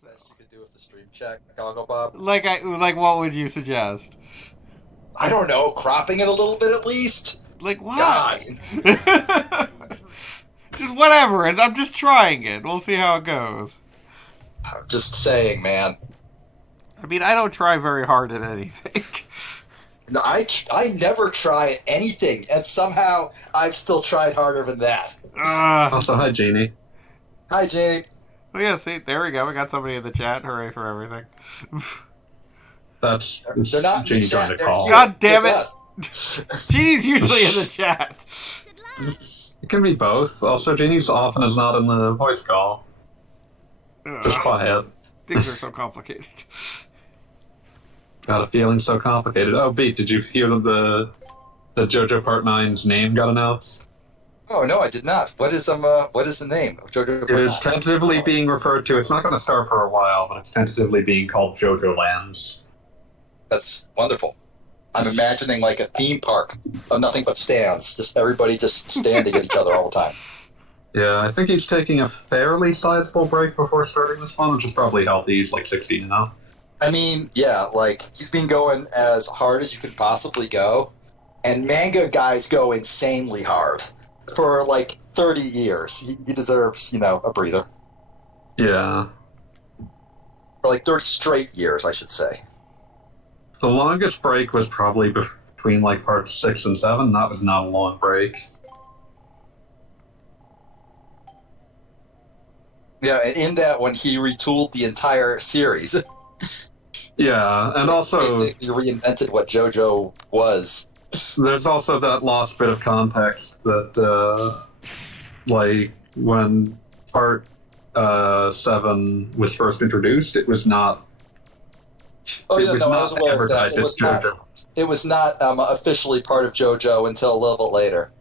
So, Best you could do with the stream check, Goggle Bob. like, what would you suggest? I don't know, cropping it a little bit at least? Like, God. why? Just whatever. I'm just trying it. We'll see how it goes. I'm just saying, man. I mean, I don't try very hard at anything. No, I never try anything, and somehow I've still tried harder than that. Also, hi, Jeannie. Hi, Janie. Well, yeah, see, there we go. We got somebody in the chat. Hooray for everything. That's They're not in the Jeannie chat, joined the they're call. here. God damn with it. us. Jeannie's usually in the chat. It can be both. Also, Jeannie's often is not in the voice call. Just quiet. Things are so complicated. Got a feeling so complicated. Oh, Beat, did you hear that the JoJo Part 9's name got announced? Oh no, I did not. What is the name of JoJo? It is tentatively being referred to. It's not going to start for a while, but it's tentatively being called JoJo Lands. That's wonderful. I'm imagining like a theme park of nothing but stands, just everybody just standing at each other all the time. Yeah, I think he's taking a fairly sizable break before starting this one, which is probably healthy. He's like 16 now. I mean, yeah, like he's been going as hard as you could possibly go, and manga guys go insanely hard for like 30 years. He deserves, a breather. Yeah. For like 30 straight years, I should say. The longest break was probably between like parts 6 and 7. That was not a long break. Yeah, and in that one, he retooled the entire series. Yeah, and also Basically reinvented what JoJo was. there's also that lost bit of context that, like, when part 7 was first introduced, it was not. Oh, It yeah, was no, I not was aware of that. advertised as JoJo. It was not officially part of JoJo until a little bit later.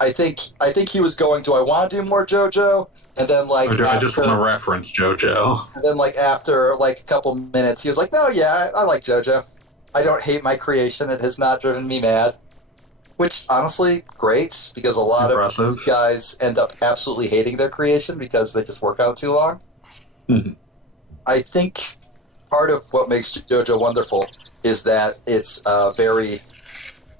I think he was going to. I want to do more JoJo, and then like I just want to reference JoJo. and then like after like a couple minutes, he was like, "No, yeah, I like JoJo. I don't hate my creation. It has not driven me mad." Which honestly, great, because a lot Impressive. of guys end up absolutely hating their creation because they just work on it too long. Mhm. I think part of what makes JoJo wonderful is that it's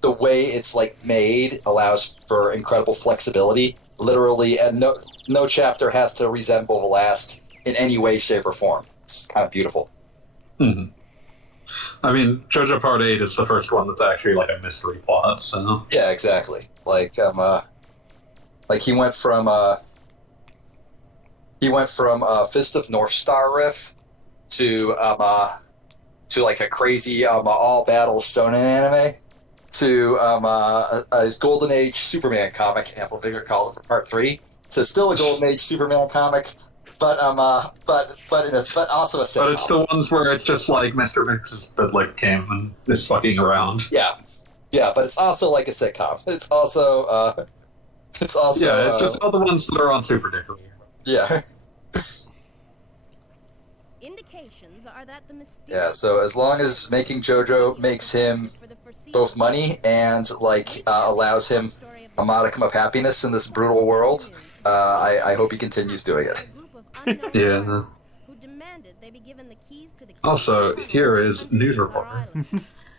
the way it's like made allows for incredible flexibility, literally, and no chapter has to resemble the last in any way, shape, or form. It's kind of beautiful. Mhm. I mean, JoJo Part 8 is the first one that's actually like a mystery plot, so. Yeah, exactly. Like he went from Fist of North Star riff to like a crazy all battle shonen anime to a Golden Age Superman comic. Amplifier called it for Part 3. So still a Golden Age Superman comic, but also a sitcom. But it's the ones where it's just like Mr. Mxyzptlk came and is fucking around. Yeah, but it's also like a sitcom. It's also Yeah, it's just all the ones that are on Super Dick. yeah. Indications are that the mysterious Yeah, so as long as making JoJo makes him both money and allows him a modicum of happiness in this brutal world, I hope he continues doing it. Yeah. Also, here is News Reporter.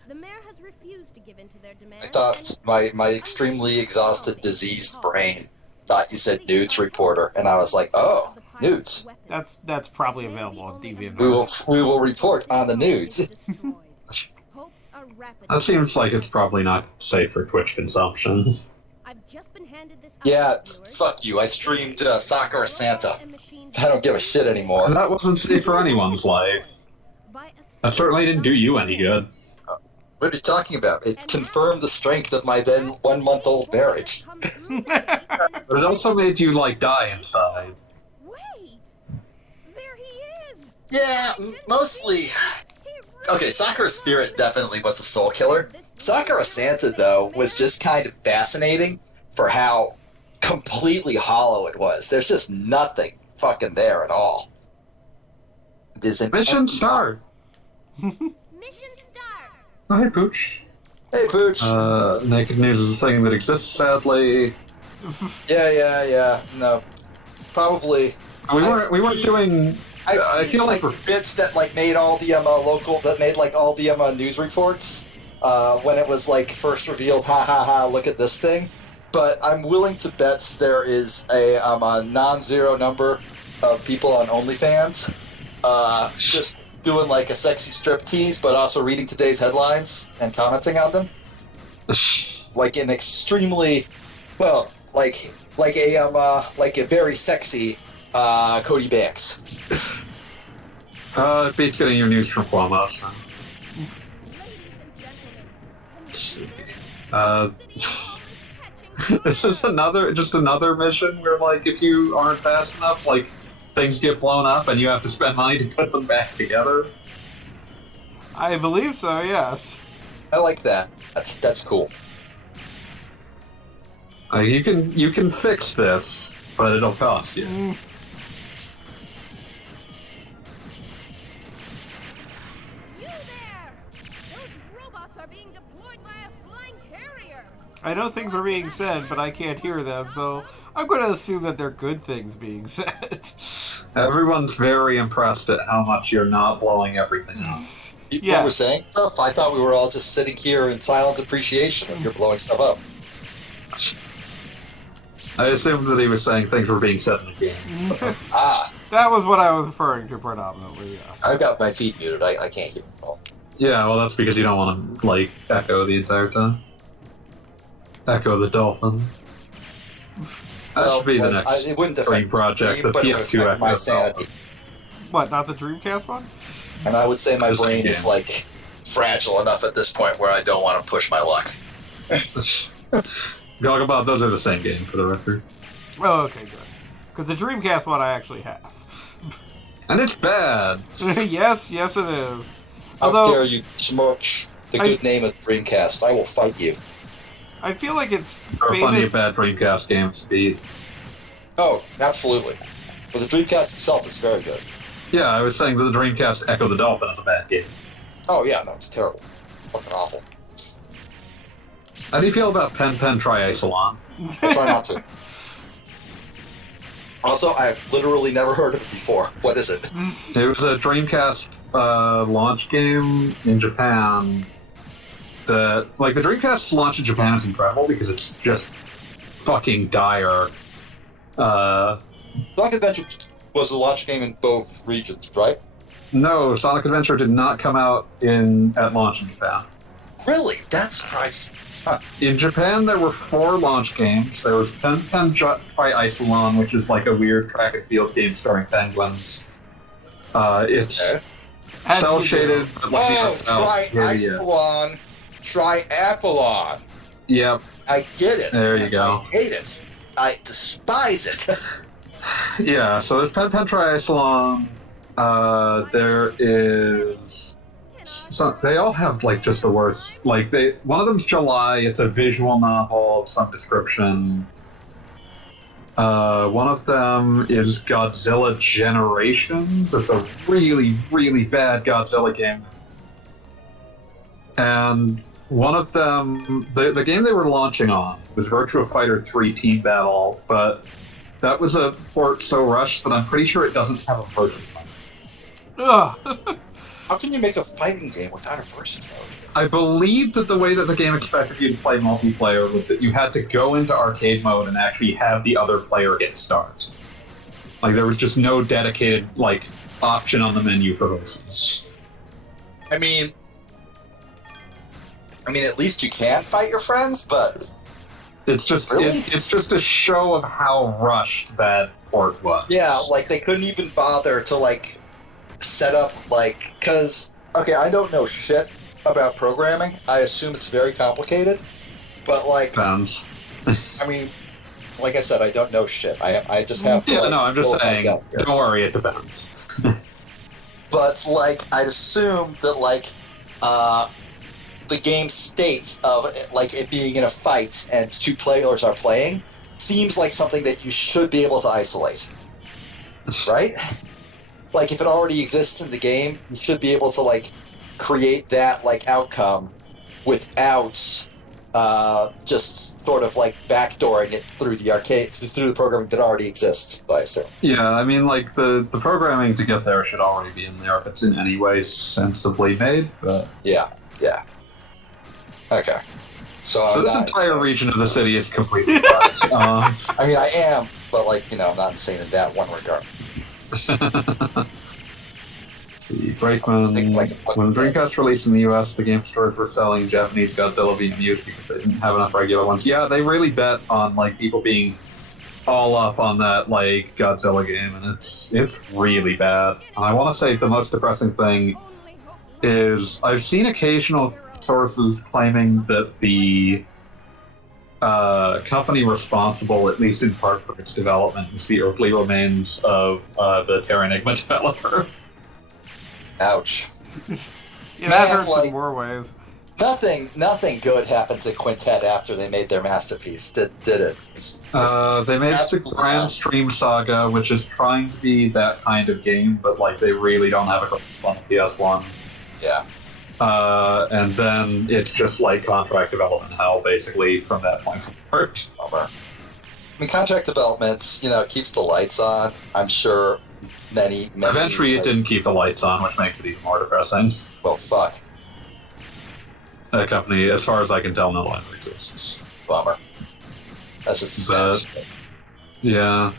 The mayor has refused to give in to their demands. I thought my extremely exhausted, diseased brain thought you said nudes reporter, and I was like, oh, nudes. That's probably available on DeviantArt. We will report on the nudes. That seems like it's probably not safe for Twitch consumption. Yeah, fuck you. I streamed Sakura Santa. I don't give a shit anymore. That wasn't safe for anyone's life. That certainly didn't do you any good. What are you talking about? It confirmed the strength of my then 1 month old marriage. But it also made you, like, die inside. Wait! There he is! Yeah, mostly. Okay, Sakura Spirit definitely was a soul killer. Sakura Santa, though, was just kind of fascinating for how completely hollow it was. There's just nothing fucking there at all. Mission start! Mission start! Oh, hey, Pooch. Hey, Pooch. Naked News is a thing that exists, sadly. Yeah. No, probably. We weren't doing I've I seen feel like we're bits that made all the all the news reports when it was first revealed. Ha ha ha! Look at this thing. But I'm willing to bet there is a non-zero number of people on OnlyFans just doing a sexy strip tease, but also reading today's headlines and commenting on them. An extremely well, like a very sexy Cody Banks. it beats getting your news from Cuomo. So. Ladies and gentlemen, Uh, this is another mission where if you aren't fast enough, things get blown up and you have to spend money to put them back together. I believe so, yes. I like that. That's cool. You can fix this, but it'll cost you. Mm. You there! Those robots are being deployed by a flying carrier. I know things are being said, but I can't hear them, so I'm going to assume that they're good things being said. Everyone's very impressed at how much you're not blowing everything up. People Yeah. were saying stuff. I thought we were all just sitting here in silent appreciation of you're blowing stuff up. I assumed that he was saying things were being said in the game. That was what I was referring to predominantly, yes. I've got my feet muted. I can't hear it all. Yeah, well, that's because you don't want to echo the entire time. Echo the dolphin. That should be the next it wouldn't dream affect project. me, The but it would PS2 affect my Echo sanity. Dolphin. What, not the Dreamcast one? And I would say my The same brain is game. fragile enough at this point where I don't want to push my luck. Gogglebot, those are the same game for the record. Oh, okay, good. Because the Dreamcast one I actually have. And it's bad. yes, it is. How Although, dare you smirch the good name of Dreamcast? I will fight you. I feel like it's There are plenty famous... of bad Dreamcast games to beat. Oh, absolutely. But the Dreamcast itself is very good. Yeah, I was saying that the Dreamcast Echo the Dolphin is a bad game. Oh yeah, no, it's terrible. Fucking awful. How do you feel about Pen Triicelon? I try not to. Also, I've literally never heard of it before. What is it? It was a Dreamcast launch game in Japan. The Dreamcast's launch in Japan is incredible because it's just fucking dire. Sonic Adventure was the launch game in both regions, right? No, Sonic Adventure did not come out at launch in Japan. Really? That's surprising. In Japan, there were 4 launch games. There was Pen Triicelon, which is a weird track and field game starring penguins. It's Okay. cell shaded. Oh, Triathlon. Triathlon. Yep. I get it. There you go. I hate it. I despise it. Yeah. So there's Pen Triicelon. There is. So they all have just the worst. One of them's July. It's a visual novel of some description. One of them is Godzilla Generations. It's a really, really bad Godzilla game. And one of them, the game they were launching on was Virtua Fighter 3 Team Battle, but that was a port so rushed that I'm pretty sure it doesn't have a versus mode. Ugh. How can you make a fighting game without a versus mode? I believe that the way that the game expected you to play multiplayer was that you had to go into arcade mode and actually have the other player hit start. There was just no dedicated option on the menu for versus. I mean, at least you can fight your friends, but It's just Really? it's just a show of how rushed that port was. yeah, they couldn't even bother to set up because okay, I don't know shit about programming. I assume it's very complicated, but Depends. I mean, like I said, I don't know shit. I just have to. Yeah, no, I'm just go with my saying. gut here. Don't worry, it depends. But I'd assume that the game states of it being in a fight and 2 players are playing seems like something that you should be able to isolate, right? If it already exists in the game, you should be able to create that outcome without just sort of like backdooring it through the arcade, through the programming that already exists, I assume. Yeah, I mean, like, the programming to get there should already be in there if it's in any way sensibly made, but... Yeah. Okay. So So I'm this not entire insane. region of the city is completely fucked. I mean, I am, but like, I'm not insane in that one regard. The Brakeman, Like a fucking when game. Dreamcast released in the US, the game stores were selling Japanese Godzilla VMUs because they didn't have enough regular ones. Yeah, they really bet on like people being all up on that like Godzilla game, and it's really bad. And I want to say the most depressing thing Only hope is I've seen occasional sources claiming that the company responsible, at least in part for its development, is the earthly remains of the Terra Enigma developer. Ouch. Yeah, that Man, hurts like- in more ways. Nothing good happened to Quintet after they made their masterpiece, did it? They made the Absolutely Grand not. Stream Saga, which is trying to be that kind of game, but like they really don't have a grasp on the PS1. Yeah. And then it's just like contract development hell, basically, from that point forward. Bummer. I mean, contract developments, it keeps the lights on. I'm sure many. Eventually, it didn't keep the lights on, which makes it even more depressing. Well, fuck. That company, as far as I can tell, no longer exists. Bummer. That's just But- sad shit. Yeah.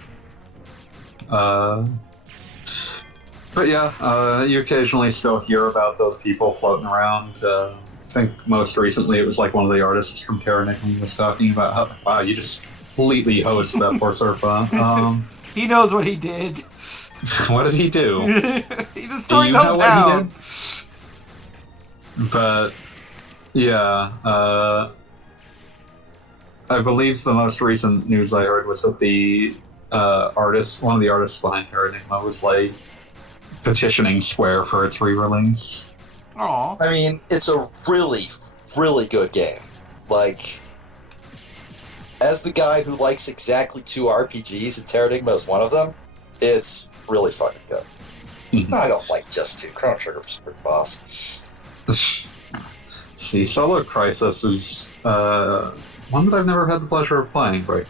But yeah, you occasionally still hear about those people floating around. I think most recently it was like one of the artists from Terra Enigma was talking about how, wow, you just completely hosed that poor Surfa. He knows what he did. What did he do? He Do destroyed you the know town. what he did? But yeah, I believe the most recent news I heard was that the one of the artists behind Terra Enigma, was like petitioning Square for its re-release. Aw. I mean, it's a really, really good game. Like, as the guy who likes exactly 2 RPGs, and Terra Enigma is one of them, it's really fucking good. Mhm. I don't like just 2. Chrono Trigger was pretty boss. See, Solar Crisis is one that I've never had the pleasure of playing, right?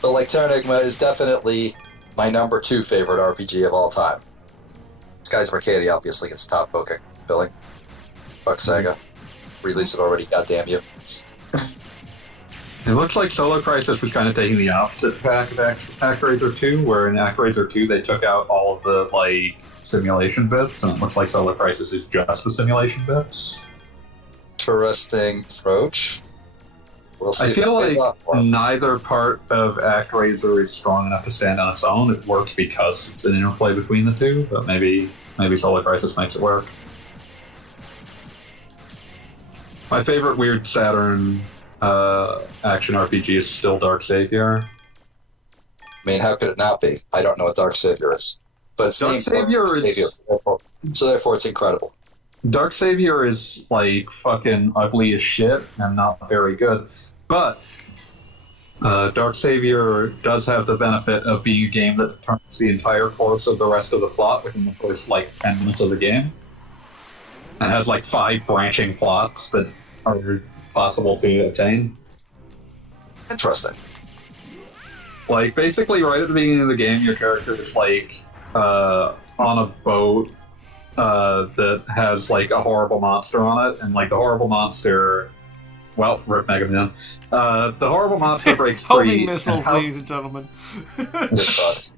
But like, Terra Enigma is definitely my number 2 favorite RPG of all time. Skies of Arcadia obviously gets top booking, billing. Fuck Sega. Release it already, goddamn you. It looks like Solar Crisis was kind of taking the opposite tack of ActRaiser 2, where in ActRaiser 2 they took out all of the like simulation bits, and it looks like Solar Crisis is just the simulation bits. Interesting approach. We'll see I if feel that pays like off for 'em. neither part of ActRaiser is strong enough to stand on its own. It works because it's an interplay between the two, but maybe Solar Crisis makes it work. My favorite weird Saturn action RPG is still Dark Savior. I mean, how could it not be? I don't know what Dark Savior is. But it's Dark named Savior Dark is- Savior, so therefore it's incredible. Dark Savior is like fucking ugly as shit and not very good, but Dark Savior does have the benefit of being a game that determines the entire course of the rest of the plot within the first like 10 minutes of the game, and has like 5 branching plots that are possible to attain. Interesting. Like basically, right at the beginning of the game, your character is like on a boat that has like a horrible monster on it, and like the horrible monster, well, rip Mega Man. The horrible monster breaks free. Homing missiles, and ladies and gentlemen. Good thoughts.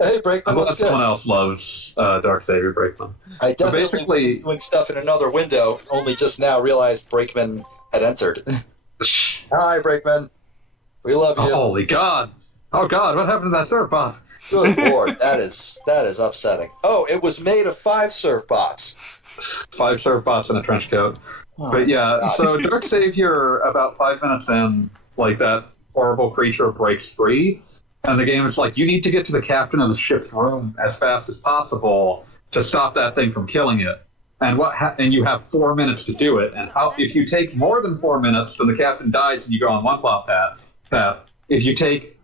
Hey, Brakeman, I'm glad what's good? someone else loves Dark Savior Brakeman. I definitely basically- was doing stuff in another window, only just now realized Brakeman had entered. Hi, Brakeman. We love you. Holy God! Oh God! What happened to that surf boss? Good lord, that is upsetting. Oh, it was made of 5 surf bots. 5 surf bots in a trench coat. Oh, But yeah, God. so Dark Savior, about 5 minutes in, like that horrible creature breaks free, and the game is like, you need to get to the captain of the ship's room as fast as possible to stop that thing from killing it. And and you have 4 minutes to do it. And if you take more than 4 minutes, then the captain dies and you go on one plot path. If you take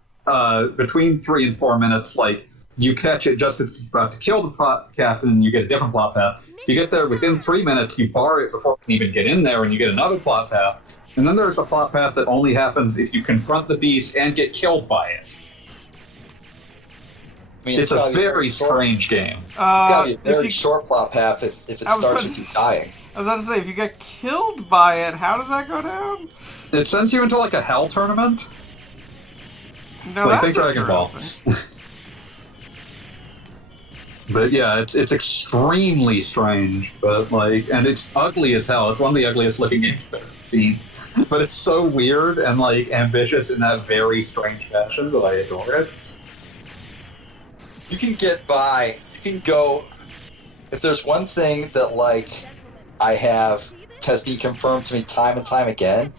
between 3 and 4 minutes, like you catch it just as it's about to kill the plot captain, and you get a different plot path. You get there within 3 minutes, you bar it before you can even get in there, and you get another plot path. And then there's a plot path that only happens if you confront the beast and get killed by it. I mean, It's a very strange game. It's gotta be a if very you- short plot path if it I was starts about with to you s- dying. I was about to say, if you get killed by it, how does that go down? It sends you into like a hell tournament. No, Like, that's think Dragon Ball. interesting. But yeah, it's extremely strange, but like, and it's ugly as hell. It's one of the ugliest looking games I've ever seen. But it's so weird and like ambitious in that very strange fashion that I adore it. You can get by. You can go. If there's one thing that like I have has been confirmed to me time and time again,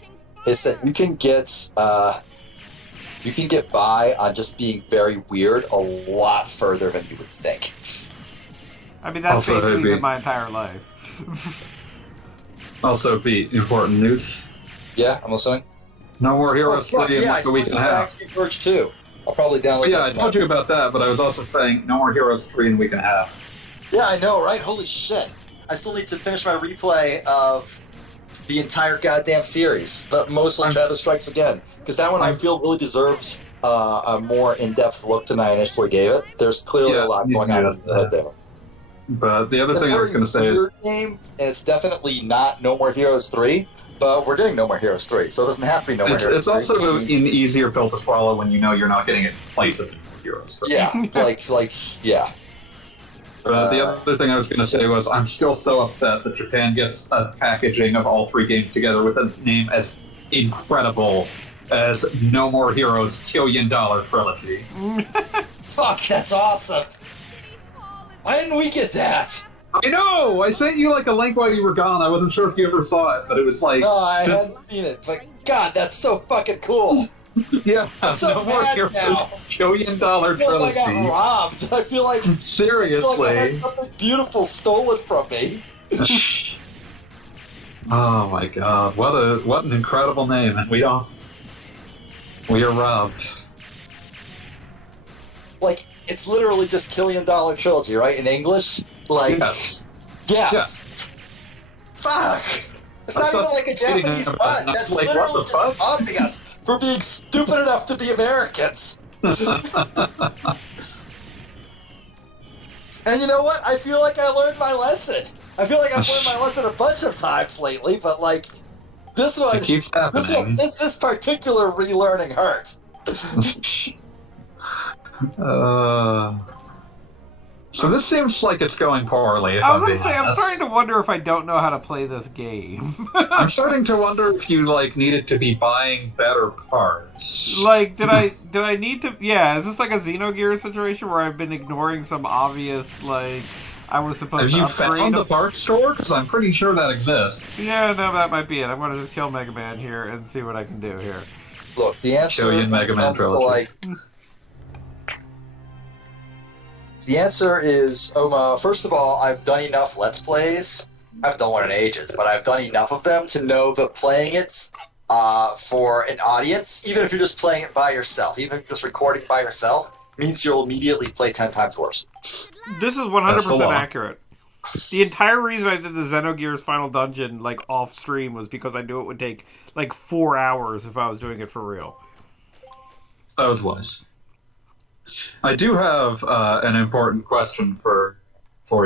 is that you can get by on just being very weird a lot further than you would think. I mean, that's Also, basically it'd be- been my entire life. Also, Pete, important news. Yeah, I'm listening. No more Heroes fuck, 3 in yeah, like a week and a I half. actually Verge 2. I'll probably download But yeah, that I tonight. told you about that, but I was also saying no more Heroes 3 in a week and a half. Yeah, I know, right? Holy shit. I still need to finish my replay of the entire goddamn series, but mostly Shadow Strikes Again. Because that one I feel really deserves a more in-depth look than I initially gave it. There's clearly Yeah, a lot you going can on do in that. there. But the other It's a thing I was very going to say is weird game, and it's definitely not No More Heroes 3, but we're getting No More Heroes 3, so it doesn't have to be No More Heroes it's 3. also an easier pill to swallow when you know you're not getting it in place of Heroes 3. Yeah, yeah. But the other thing I was going to say was I'm still so upset that Japan gets a packaging of all 3 games together with a name as incredible as No More Heroes $1 Billion Trilogy. Fuck, that's awesome! Why didn't we get that? I know! I sent you like a link while you were gone. I wasn't sure if you ever saw it, but it was like... No, I just- hadn't seen it. But God, that's so fucking cool! Yeah, I'm so No More mad Heroes now. $1 Billion I feel like I got Trilogy. robbed. I feel like I had Seriously. something beautiful stolen from me. Oh my god, what an incredible name, and we are robbed. Like, it's literally just $1 Billion Trilogy, right? In English? Like, Yes. yes. Fuck! It's not That's even not like a kidding Japanese about pun. it. That's Like, what literally the just fuck? taunting us for being stupid enough to be Americans. And you know what? I feel like I learned my lesson. I feel like I've learned my lesson a bunch of times lately, but like this one, It keeps happening. this particular relearning hurt. So this seems like it's going poorly. If I was I'm gonna being say, I'm honest. starting to wonder if I don't know how to play this game. I'm starting to wonder if you like needed to be buying better parts. Like, did I need to? Yeah, is this like a Xenogears situation where I've been ignoring some obvious like I was supposed Have to you upgrade? found the parts store? Because I'm pretty sure that exists. Yeah, no, that might be it. I'm gonna just kill Mega Man here and see what I can do here. Look, the answer Show you in Mega Man comes to, Trilogy. like, the answer is, first of all, I've done enough Let's Plays. I haven't done one in ages, but I've done enough of them to know that playing it for an audience, even if you're just playing it by yourself, even if you're just recording by yourself, means you'll immediately play 10 times worse. This is That's the 100% law. accurate. The entire reason I did the Xenogears Final Dungeon like off stream was because I knew it would take like 4 hours if I was doing it for real. That was wise. I do have an important question for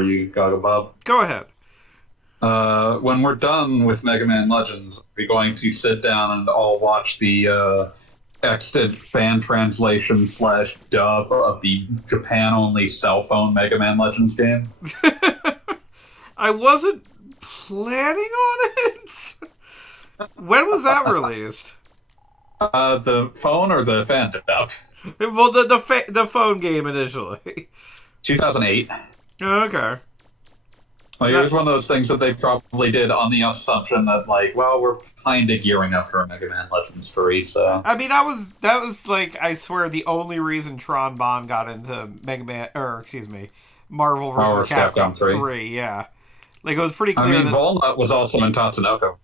you, Gaga Bob. Go ahead. When we're done with Mega Man Legends, are we going to sit down and all watch the extant fan translation / dub of the Japan-only cell phone Mega Man Legends game? I wasn't planning on it. When was that released? The phone or the fan dub? Well, the phone game initially. 2008. Okay. Like, it was one of those things that they probably did on the assumption that, like, well, we're kind of gearing up for Mega Man Legends 3, so... I mean, that was like, I swear, the only reason Tron Bond got into Mega Man, or excuse me, Marvel vs. Capcom Capcom 3. 3. Yeah. Like, it was pretty I clear mean, that... Volnut was also in Tatsunoko.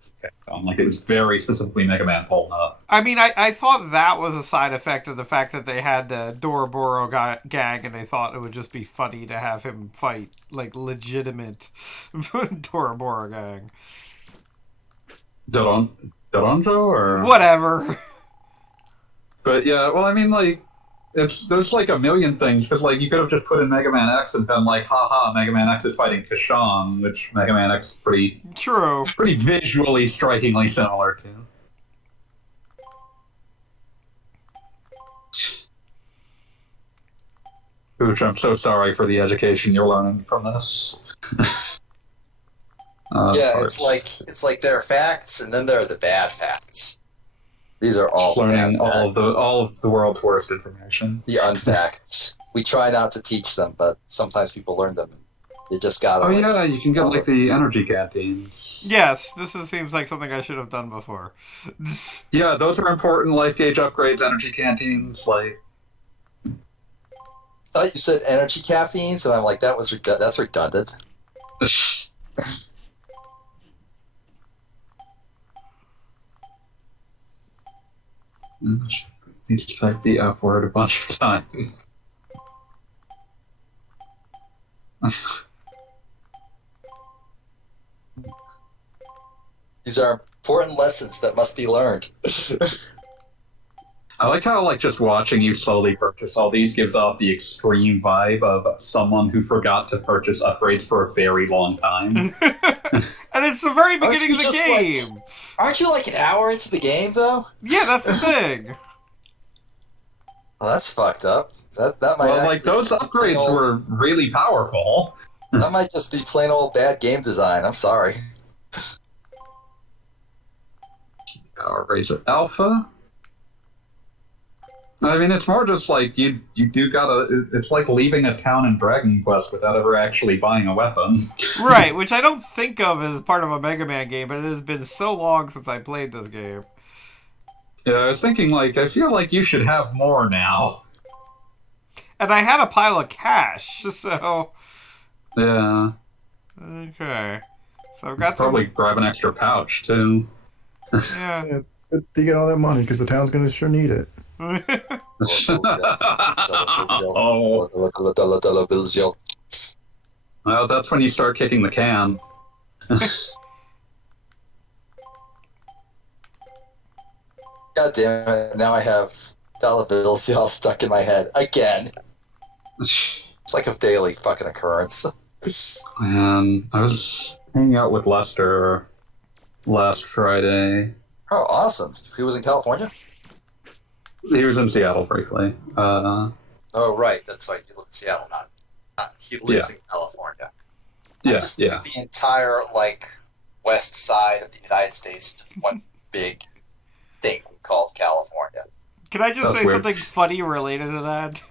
Like, it was very specifically Mega Man Volnut. I mean, I thought that was a side effect of the fact that they had the Doroboro gang, and they thought it would just be funny to have him fight, like, legitimate Doroboro gang. Doronjo, or... Whatever. But yeah, well, I mean, like, there's like a million things, because like you could have just put in Mega Man X and been like, haha, Mega Man X is fighting Kashan, which Mega Man X is True. pretty visually strikingly similar to. Which I'm so sorry for the education you're learning from this. Yeah, parts. it's like there are facts, and then there are the bad facts. These are all Learning bad all of the world's worst information. the unfacts. We try not to teach them, but sometimes people learn them. You just gotta. Oh yeah, you can get like the energy canteens. Yes, seems like something I should have done before. Yeah, those are important life gauge upgrades. Energy canteens, like. I thought you said energy caffeines, and I'm like, that's redundant. He's typed the F word a bunch of times. These are important lessons that must be learned. I like how like just watching you slowly purchase all these gives off the extreme vibe of someone who forgot to purchase upgrades for a very long time. And it's the very beginning of the game. Aren't you like an hour into the game though? Yeah, that's the thing. Well, that's fucked up. That might. Well, like those upgrades were really powerful. That might just be plain old bad game design. I'm sorry. Power Razor Alpha. I mean, it's more just like you do gotta. It's like leaving a town in Dragon Quest without ever actually buying a weapon. Right, which I don't think of as part of a Mega Man game, but it has been so long since I played this game. Yeah, I was thinking like I feel like you should have more now. And I had a pile of cash, so Yeah. okay. So I've got Probably grab an extra pouch too. Yeah. Yeah, good to get all that money because the town's going to sure need it. Oh. Well, that's when you start kicking the can. God damn it! Now I have dollar bills all stuck in my head again. It's like a daily fucking occurrence. And I was hanging out with Lester last Friday. Oh, awesome! He was in California. He was in Seattle briefly. Oh, right. That's right. You live in Seattle, not he lives in California. I just think the entire like west side of the United States is just one big thing called California. Can I just That's say weird. something funny related to that?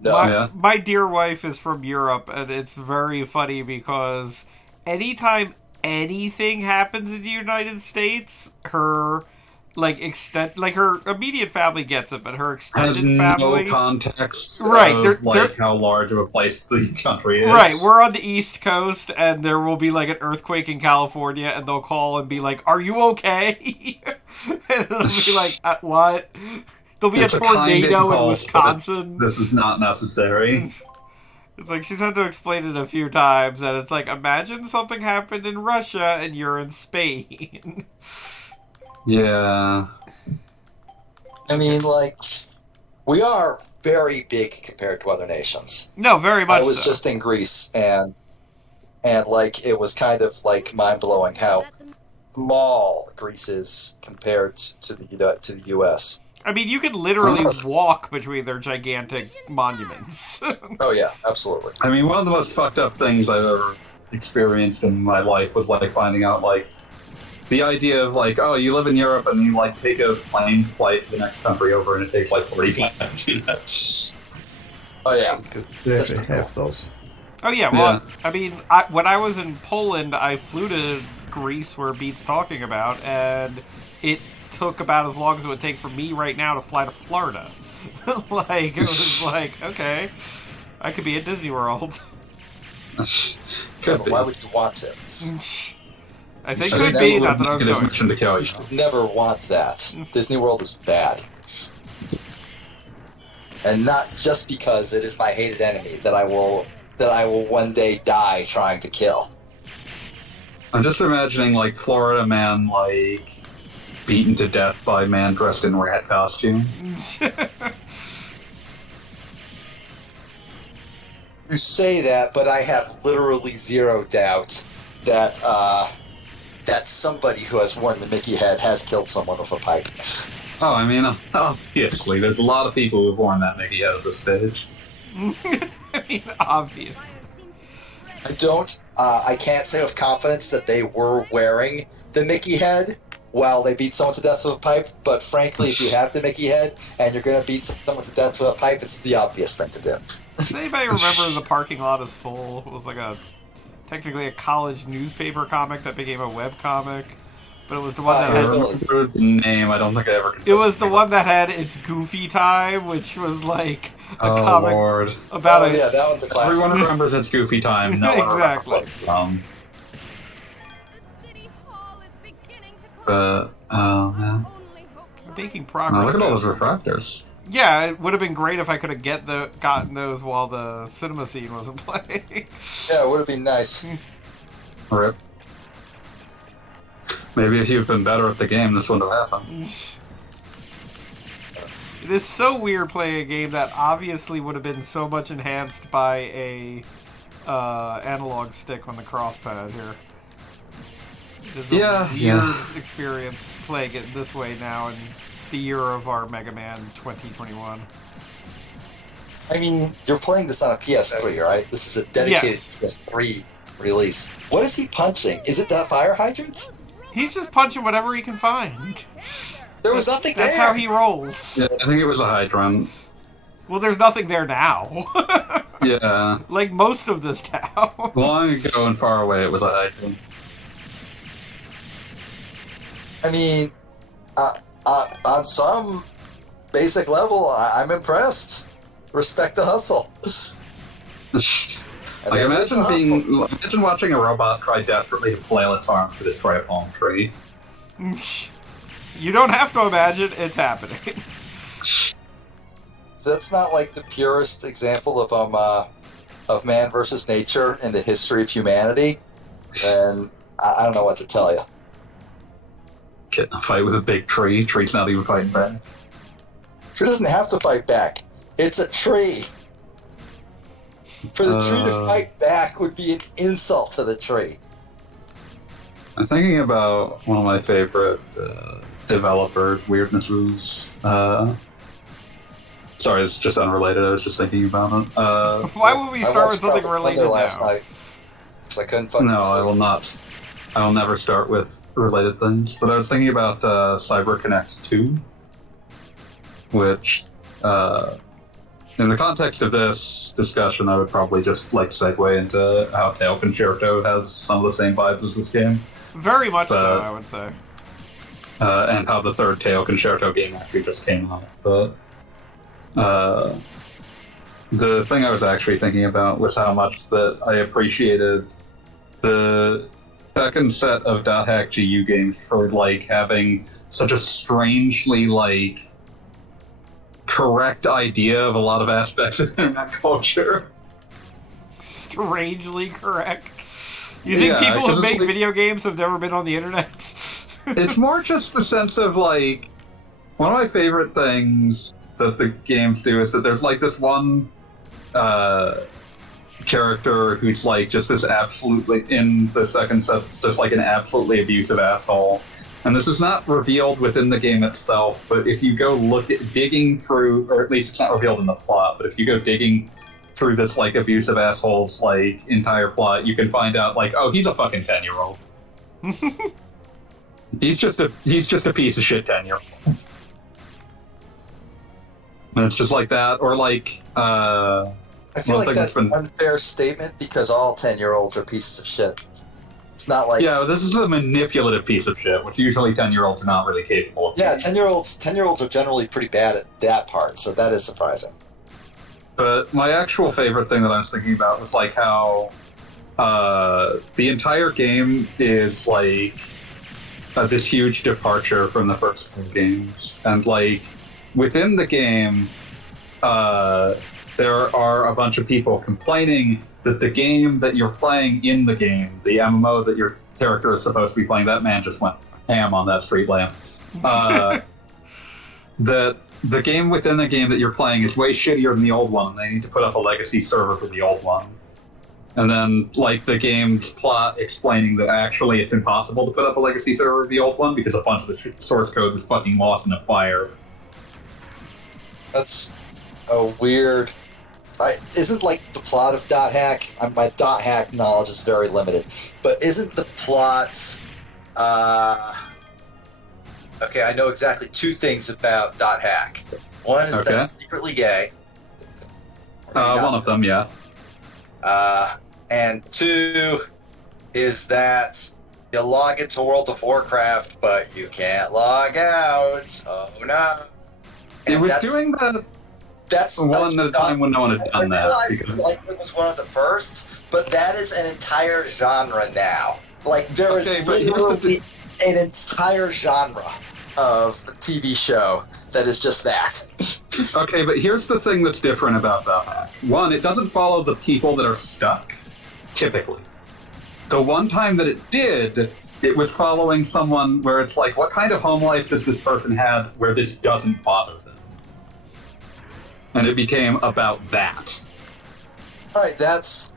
No. My dear wife is from Europe, and it's very funny because anytime anything happens in the United States, her her immediate family gets it, but her Has extended family, no context right? of, like how large of a place the country is. Right, we're on the East Coast, and there will be like an earthquake in California, and they'll call and be like, "Are you okay?" And it'll be like, "What?" There'll be It's a a kind tornado in impulse, Wisconsin. This is not necessary. It's like she's had to explain it a few times, and it's like, imagine something happened in Russia and you're in Spain. Yeah. I mean, like, we are very big compared to other nations. No, very much I was so. just in Greece, and like it was kind of like mind blowing how small Greece is compared to the U.S. I mean, you could literally walk between their gigantic monuments. Oh yeah, absolutely. I mean, one of the most fucked up things I've ever experienced in my life was like finding out like the idea of like, oh, you live in Europe and you like take a plane flight to the next country over and it takes like 45 minutes. Oh yeah, They actually have those. Oh yeah, well, I mean, when I was in Poland, I flew to Greece, where Beat's talking about, and it took about as long as it would take for me right now to fly to Florida. Like, it was like, okay, I could be at Disney World. Could But be. why would you want to? I say should could never be, not that I was It is going. mission to kill You you. should never want that. Disney World is bad. And not just because it is my hated enemy that I will one day die trying to kill. I'm just imagining like Florida man like beaten to death by man dressed in rat costume. You say that, but I have literally zero doubt that that somebody who has worn the Mickey head has killed someone with a pipe. Oh, I mean, obviously, there's a lot of people who've worn that Mickey head at this stage. I mean, obvious. Fire seems to be I spreading. don't. I can't say with confidence that they were wearing the Mickey head while they beat someone to death with a pipe. But frankly, if you have the Mickey head and you're going to beat someone to death with a pipe, it's the obvious thing to do. Does anybody remember The Parking Lot is Full? It was like technically a college newspaper comic that became a web comic, but it was the one that I had. remember the name. I don't think I ever. It was the one that had It's Goofy Time, which was like a Oh comic Lord! about Oh yeah, that one's a classic. Everyone remembers it's Goofy Time. No one Exactly. remembers what's from. The city hall is beginning to But collapse. yeah. Only hope making Oh, progress. look at all those faster. refractors. Yeah, it would have been great if I could have gotten those while the cinema scene wasn't playing. Yeah, it would have been nice. Rip. Maybe if you'd been better at the game, this wouldn't have happened. It is so weird playing a game that obviously would have been so much enhanced by a analog stick on the crosspad here. It is a Yeah, weird yeah. experience playing it this way now in the year of our Mega Man 2021. I mean, you're playing this on a PS3, right? This is a dedicated Yes. PS3 release. What is he punching? Is it that fire hydrant? He's just punching whatever he can find. There was nothing That's there. how he rolls. Yeah, I think it was a hydrant. Well, there's nothing there now. Yeah. Like most of this town. Long ago and far away, it was a hydrant. I mean, on some basic level, I'm impressed. Respect the hustle. And Like, there is a hustle. imagine watching a robot try desperately to flail its arm to destroy a palm tree. You don't have to imagine, it's happening. That's not like the purest example of man versus nature in the history of humanity. Then I don't know what to tell you. Get in a fight with a big tree. Tree's not even fighting back. Tree doesn't have to fight back. It's a tree. For the tree to fight back would be an insult to the tree. I'm thinking about one of my favorite developers' weirdnesses. Sorry, it's just unrelated. I was just thinking about it. Why would we I start with watched something Tropic Thunder related last now? night. 'Cause I couldn't fucking No, I sleep. will not. I will never start with related things. But I was thinking about CyberConnect 2, which, in the context of this discussion, I would probably just like segue into how Tail Concerto has some of the same vibes as this game, Very much so, But- I would say. and how the third Tail Concerto game actually just came out. But the thing I was actually thinking about was how much that I appreciated the second set of .hack GU games for like having such a strangely like correct idea of a lot of aspects of internet culture. Strangely correct. You think Yeah, people 'cause who it's make like- video games have never been on the internet? It's more just the sense of like one of my favorite things that the games do is that there's like this one character who's like just this absolutely in the second set, it's just like an absolutely abusive asshole. And this is not revealed within the game itself, but if you go look at digging through, or at least it's not revealed in the plot, but if you go digging through this like abusive asshole's like entire plot, you can find out like, oh, he's a fucking 10-year-old. He's just a piece of shit 10-year-old. And it's just like that, or like I feel one like thing that's that's been- an unfair statement because all 10-year-olds are pieces of shit. It's not like yeah, this is a manipulative piece of shit, which usually 10-year-olds are not really capable of. yeah, 10-year-olds are generally pretty bad at that part, so that is surprising. But my actual favorite thing that I was thinking about was like how the entire game is like this huge departure from the first four games, and like within the game, there are a bunch of people complaining that the game that you're playing in the game, the MMO that your character is supposed to be playing, that man just went ham on that street lamp. That the game within the game that you're playing is way shittier than the old one, and they need to put up a legacy server for the old one. And then, like, the game's plot explaining that actually it's impossible to put up a legacy server for the old one because a bunch of the source code was fucking lost in a fire. That's a weird. Isn't like the plot of Dot Hack? My Dot Hack knowledge is very limited, but isn't the plot? Okay, I know exactly two things about Dot Hack. One is that it's secretly gay. One of them, yeah. And two is that you log into World of Warcraft, but you can't log out. Oh no! It was doing that. That's one at a time when no one had done that. I realized like it was one of the first, but that is an entire genre now. Like there is literally an entire genre of TV show that is just that. Okay, but here's the thing that's different about that. One, it doesn't follow the people that are stuck, typically. The one time that it did, it was following someone where it's like, what kind of home life does this person have where this doesn't bother them? And it became about that. Alright, that's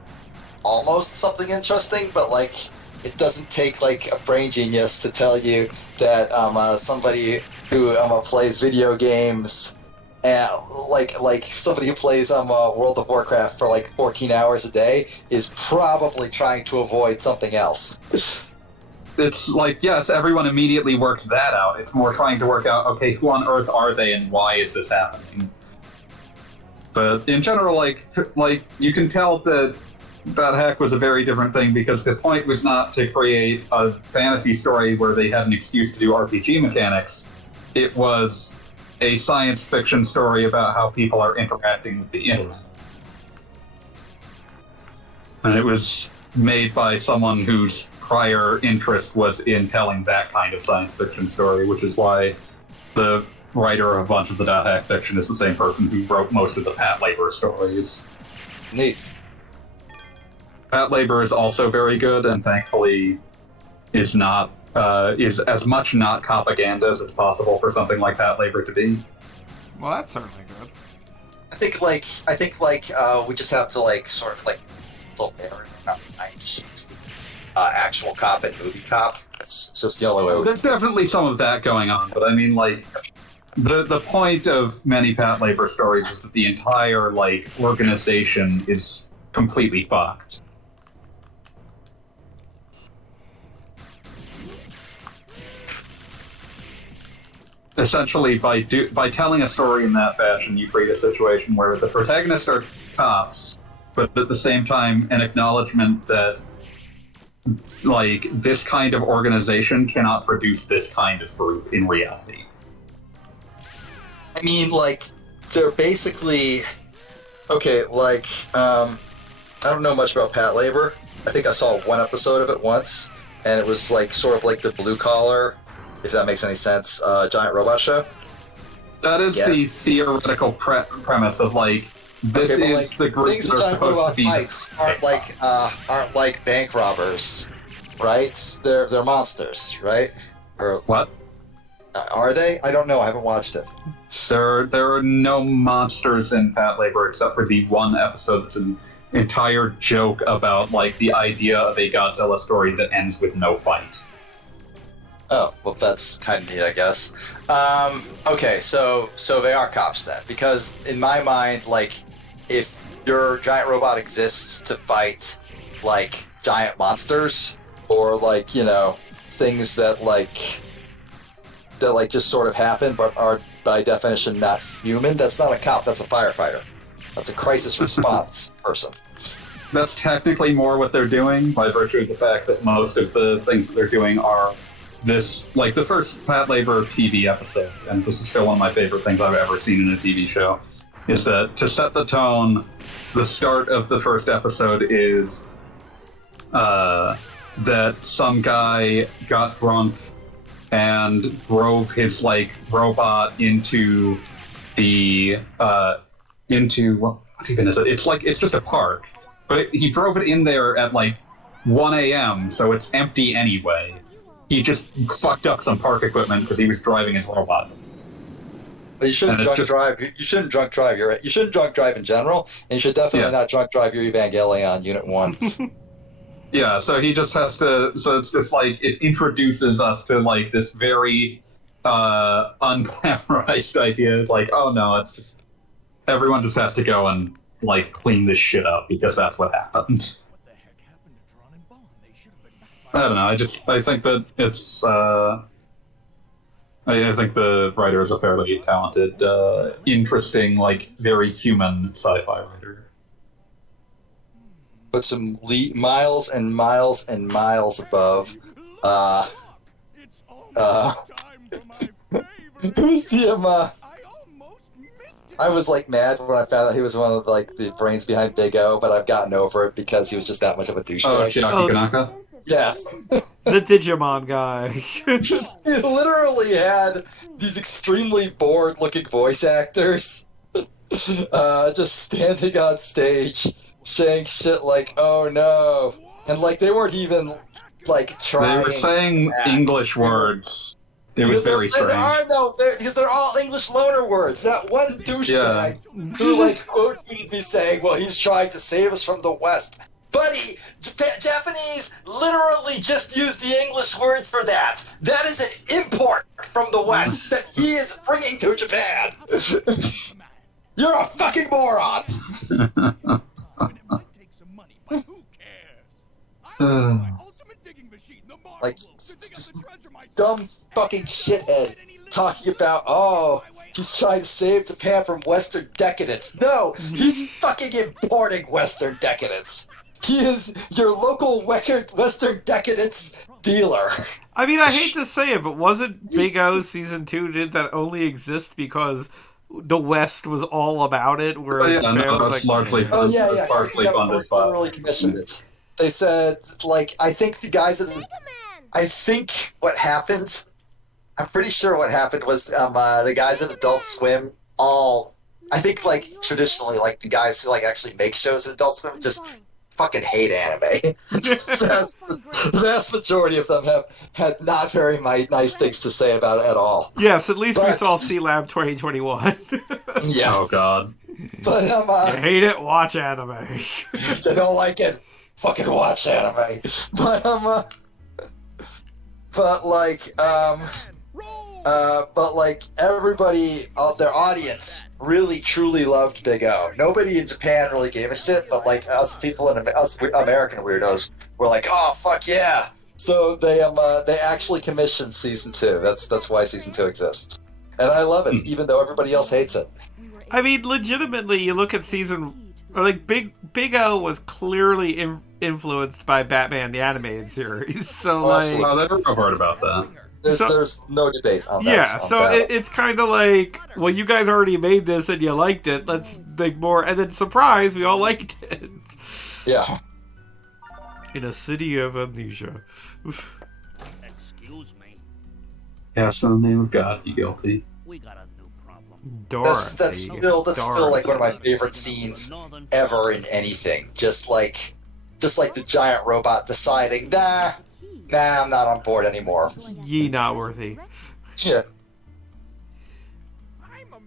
almost something interesting, but like, it doesn't take like a brain genius to tell you that somebody who plays video games and like somebody who plays World of Warcraft for like 14 hours a day is probably trying to avoid something else. It's like, yes, everyone immediately works that out. It's more trying to work out, okay, who on earth are they and why is this happening? But in general, like you can tell that Hack was a very different thing because the point was not to create a fantasy story where they had an excuse to do RPG mechanics. It was a science fiction story about how people are interacting with the internet. And it was made by someone whose prior interest was in telling that kind of science fiction story, which is why the writer of a bunch of the Hack fiction is the same person who wrote most of the Pat Labor stories. Neat. Pat Labor is also very good, and thankfully is not is as much not propaganda as it's possible for something like Pat Labor to be. Well, that's certainly good. I think we just have to like sort of like little actual cop and movie cop. It's just the only way. There's definitely some of that going on, but I mean, like, the point of many Pat Labor stories is that the entire like organization is completely fucked. Essentially, by telling a story in that fashion, you create a situation where the protagonists are cops, but at the same time, an acknowledgement that, like, this kind of organization cannot produce this kind of group in reality. I mean, like, they're basically okay. Like, I don't know much about Pat Labor. I think I saw one episode of it once, and it was like sort of like the blue collar, if that makes any sense, giant robot show. That is the theoretical premise of like this is like, the group that are supposed to be. Fights aren't like bank robbers, right? They're monsters, right? Or what? Are they? I don't know. I haven't watched it. There are no monsters in Pat Labor except for the one episode that's an entire joke about like the idea of a Godzilla story that ends with no fight. Oh, well, that's kind of neat, I guess. Okay, so they are cops then, because in my mind, like, if your giant robot exists to fight like giant monsters or like things that just sort of happen but are by definition not human, that's not a cop. That's a firefighter. That's a crisis response person. That's technically more what they're doing by virtue of the fact that most of the things that they're doing are this, like the first Pat Labor TV episode, and this is still one of my favorite things I've ever seen in a TV show, is that to set the tone, the start of the first episode is that some guy got drunk and drove his like robot into the into what even is it? It's just a park, but he drove it in there at like 1 a.m. so it's empty anyway. He just fucked up some park equipment because he was driving his robot. But you shouldn't drunk drive. You shouldn't drunk drive. You shouldn't drunk drive in general, and you should definitely not drunk drive your Evangelion Unit 1. Yeah, so he just has to. So it's just like it introduces us to like this very unglamorized idea. Like, oh no, it's just everyone just has to go and like clean this shit up because that's what happens. What the heck happened to Tron and Bond? They should have been back I don't know. I think that it's. I think the writer is a fairly talented, interesting, like very human sci-fi writer. Put some miles and miles and miles above. It's almost time for my favorite. Who's the I almost missed it. I was like mad when I found out he was one of like the brains behind Big O, but I've gotten over it because he was just that much of a Oh, douchebag. Shinaki Kanaka? Yes. The Digimon guy. He literally had these extremely bored-looking voice actors just standing on stage saying shit like, oh no. And like they weren't even like trying. They were saying English words. It was very strange. Because they're all English loaner words. That one douchebag who like quoted me saying, well, he's trying to save us from the West. Buddy, Japanese literally just used the English words for that. That is an import from the West that he is bringing to Japan. You're a fucking moron. It might take some money, but who cares? I want my ultimate digging machine, the Marvel, Like, to dig up the treasure myself. Dumb fucking shithead talking about, oh, he's trying to save Japan from Western decadence. No, he's fucking importing Western decadence. He is your local Western decadence dealer. I mean, I hate to say it, but wasn't Big O season 2 did that only exist because the West was all about it? Whereas Oh, yeah, Japan no, was that's like, largely Oh yeah, partially funded by. literally commissioned it. They said, like, I think the guys at Mega Man! I think what happened, I'm pretty sure what happened was the guys at Adult Swim I think like traditionally like the guys who like actually make shows at Adult Swim just fucking hate anime. The vast majority of them have had not very nice things to say about it at all. Yes, at least we But- saw C Lab 2021. Yeah, Oh god. but You hate it? Watch anime. if they don't like it, fucking watch anime. But like everybody, their audience really truly loved Big O. Nobody in Japan really gave a shit, but like us American weirdos were like, oh fuck yeah! So they actually commissioned season 2. That's why season 2 exists, and I love it, even though everybody else hates it. I mean, legitimately, you look at like Big O was clearly influenced by Batman the Animated Series. So like, Well, I never heard about that. There's no debate on that. yeah, so it's kind of like, well, you guys already made this and you liked it. Let's make more, and then surprise, we all liked it. Yeah. In a city of amnesia. Excuse me. Cast in the name of God, be guilty. We got a new problem. Dorothy. That's still like one of my favorite scenes ever in anything. Just like the giant robot deciding, nah, I'm not on board anymore. Ye not worthy. Yeah.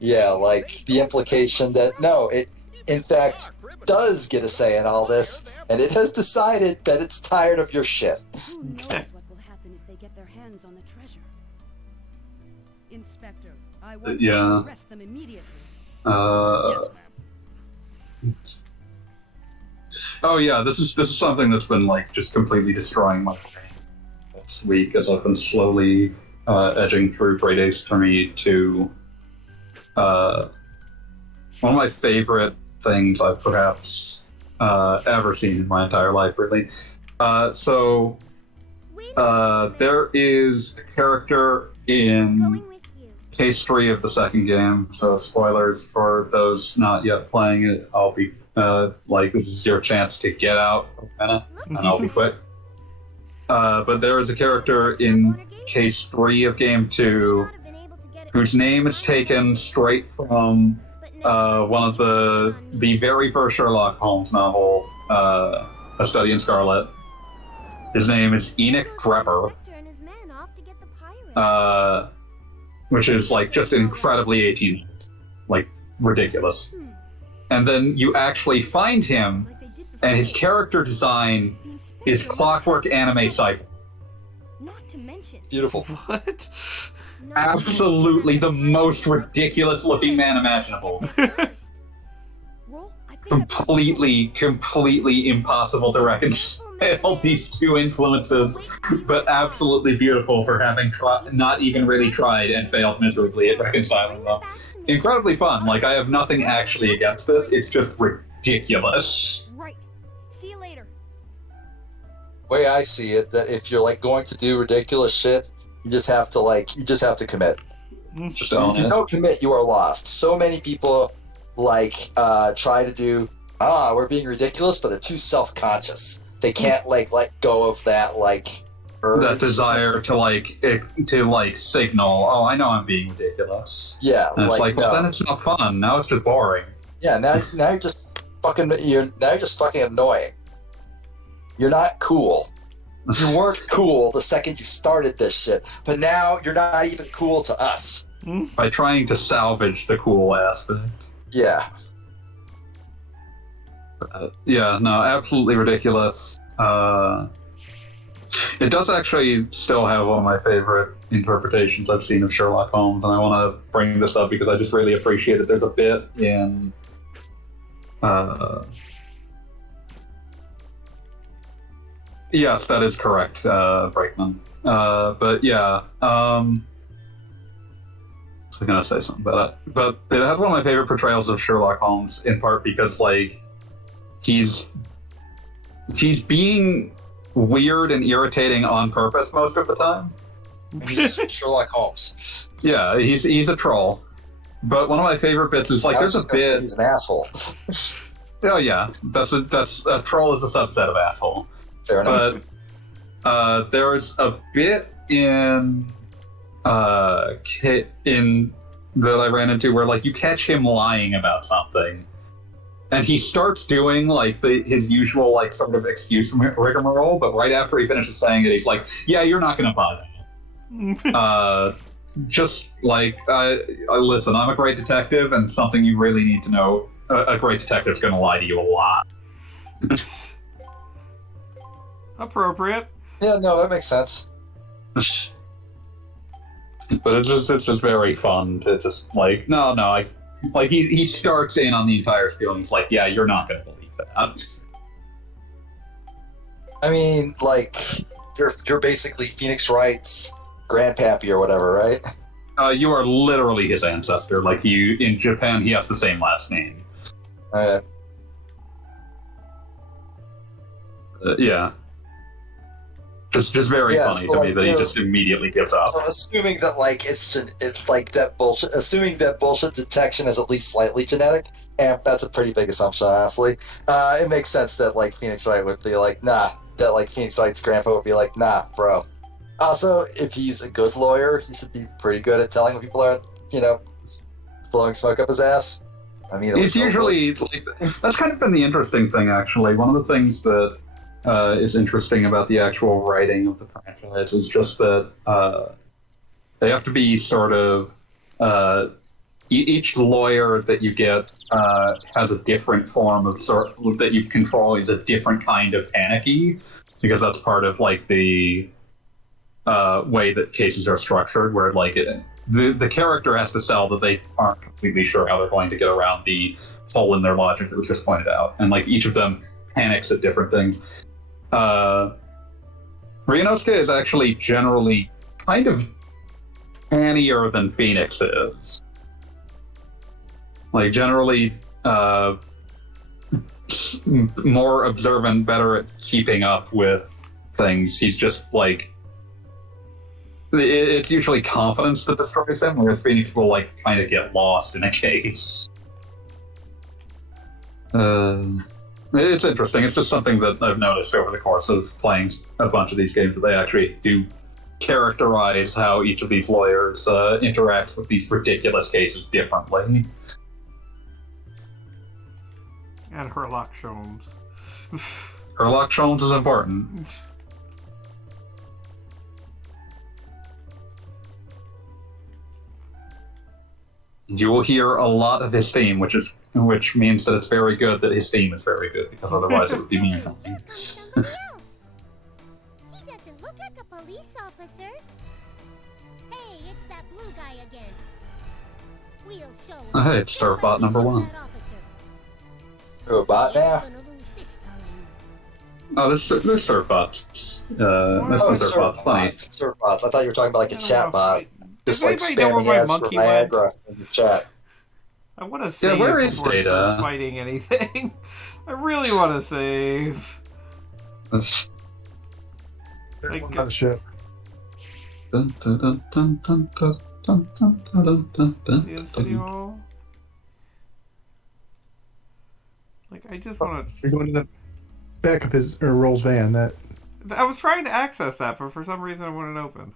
Yeah, like the implication that no, it in fact does get a say in all this, and it has decided that it's tired of your shit. Who knows what will happen if they get their hands on the treasure? Inspector, I want you yeah. to arrest them immediately. Yes, ma'am. Oh yeah, this is something that's been like just completely destroying my brain this week as I've been slowly edging through Great Ace Attorney to one of my favorite things I've perhaps ever seen in my entire life, really. There is a character in Going with you. case 3 of the second game, so spoilers for those not yet playing it. I'll be this is your chance to get out for a minute, and I'll be quick. But there is a character in case 3 of game 2 whose name is taken straight from one of the very first Sherlock Holmes novel, A Study in Scarlet. His name is Enoch Drebber, which is like just incredibly 18, like ridiculous. And then you actually find him, and his character design is Clockwork Anime Cycle. Not to mention. Beautiful. What? Absolutely the most ridiculous looking man imaginable. Completely impossible to reconcile these two influences, but absolutely beautiful for having not even really tried and failed miserably at reconciling them. Incredibly fun. Like, I have nothing actually against this. It's just ridiculous. Right. See you later. Way I see it, that if you're like going to do ridiculous shit, you just have to commit. Just If you don't commit, you are lost. So many people try to do we're being ridiculous, but they're too self-conscious. They can't let go of that urge. That desire to signal, oh, I know I'm being ridiculous. Yeah, And it's well, no. then it's not fun. Now it's just boring. Yeah, now you're just fucking annoying. You're not cool. You weren't cool the second you started this shit, but now you're not even cool to us. By trying to salvage the cool aspect. Yeah. Yeah, no, absolutely ridiculous. It does actually still have one of my favorite interpretations I've seen of Sherlock Holmes, and I want to bring this up because I just really appreciate it. There's a bit in yes, that is correct, Brakeman. But yeah, I was gonna say something about it, but it has one of my favorite portrayals of Sherlock Holmes, in part because he's being weird and irritating on purpose most of the time. He's Sherlock Holmes. Yeah, he's a troll. But one of my favorite bits is there's a bit. He's an asshole. Oh yeah, that's a troll is a subset of asshole. Fair enough. But there's a bit in that I ran into where you catch him lying about something, and he starts doing his usual sort of excuse rigmarole, but right after he finishes saying it, he's like, "Yeah, you're not gonna buy that." Listen, I'm a great detective, and something you really need to know: a great detective's gonna lie to you a lot. Appropriate. Yeah, no, that makes sense. But it's just very fun to just he starts in on the entire spiel, and he's like, "Yeah, you're not gonna believe that." I mean, you're basically Phoenix Wright's grandpappy or whatever, right? You are literally his ancestor. In Japan, he has the same last name. Yeah. Just very funny to me that he just immediately gives up. So assuming that it's like that bullshit. Assuming that bullshit detection is at least slightly genetic, and that's a pretty big assumption, honestly. It makes sense that Phoenix Wright would be nah. That Phoenix Wright's grandpa would be nah, bro. Also, if he's a good lawyer, he should be pretty good at telling when people are, blowing smoke up his ass. I mean, he's usually that's kind of been the interesting thing, actually. One of the things that is interesting about the actual writing of the franchise is just that they have to be sort of each lawyer that you get has a different form of that you control is a different kind of panicky, because that's part of the way that cases are structured, where the character has to sell that they aren't completely sure how they're going to get around the hole in their logic that was just pointed out, and each of them panics at different things. Ryunosuke is actually generally kind of cannier than Phoenix is. Generally more observant, better at keeping up with things. He's just It's usually confidence that destroys him, whereas Phoenix will like kind of get lost in a case. It's interesting. It's just something that I've noticed over the course of playing a bunch of these games that they actually do characterize how each of these lawyers interacts with these ridiculous cases differently. And Herlock Sholmes. Sherlock Holmes is important. You will hear a lot of his theme, which means that it's very good that his theme is very good, because otherwise it would be mean. Here comes somebody else. He doesn't look like a police officer. Hey, it's that blue guy again. We'll show him. Oh, hey, it's Just like Turbot we number showed 1. that officer. You're a bot He ain't now? gonna lose this time. Oh, there's Surfbots. There's Oh, some Surfbots. Funny. Surfbots. I thought you were talking about like a chat bot. Does Just like anybody know where spamming my ads for monkey went? Viagra in the chat. I want to save where is before I Data? start fighting anything. I really want to save. That's... Like, On the ship. Dun, dun, dun, dun, dun, dun, dun, dun, dun, dun, dun, in City dun. Hall. Like, I just want to. You're going to the back of his or Roll's van. That I was trying to access that, but for some reason it wouldn't open.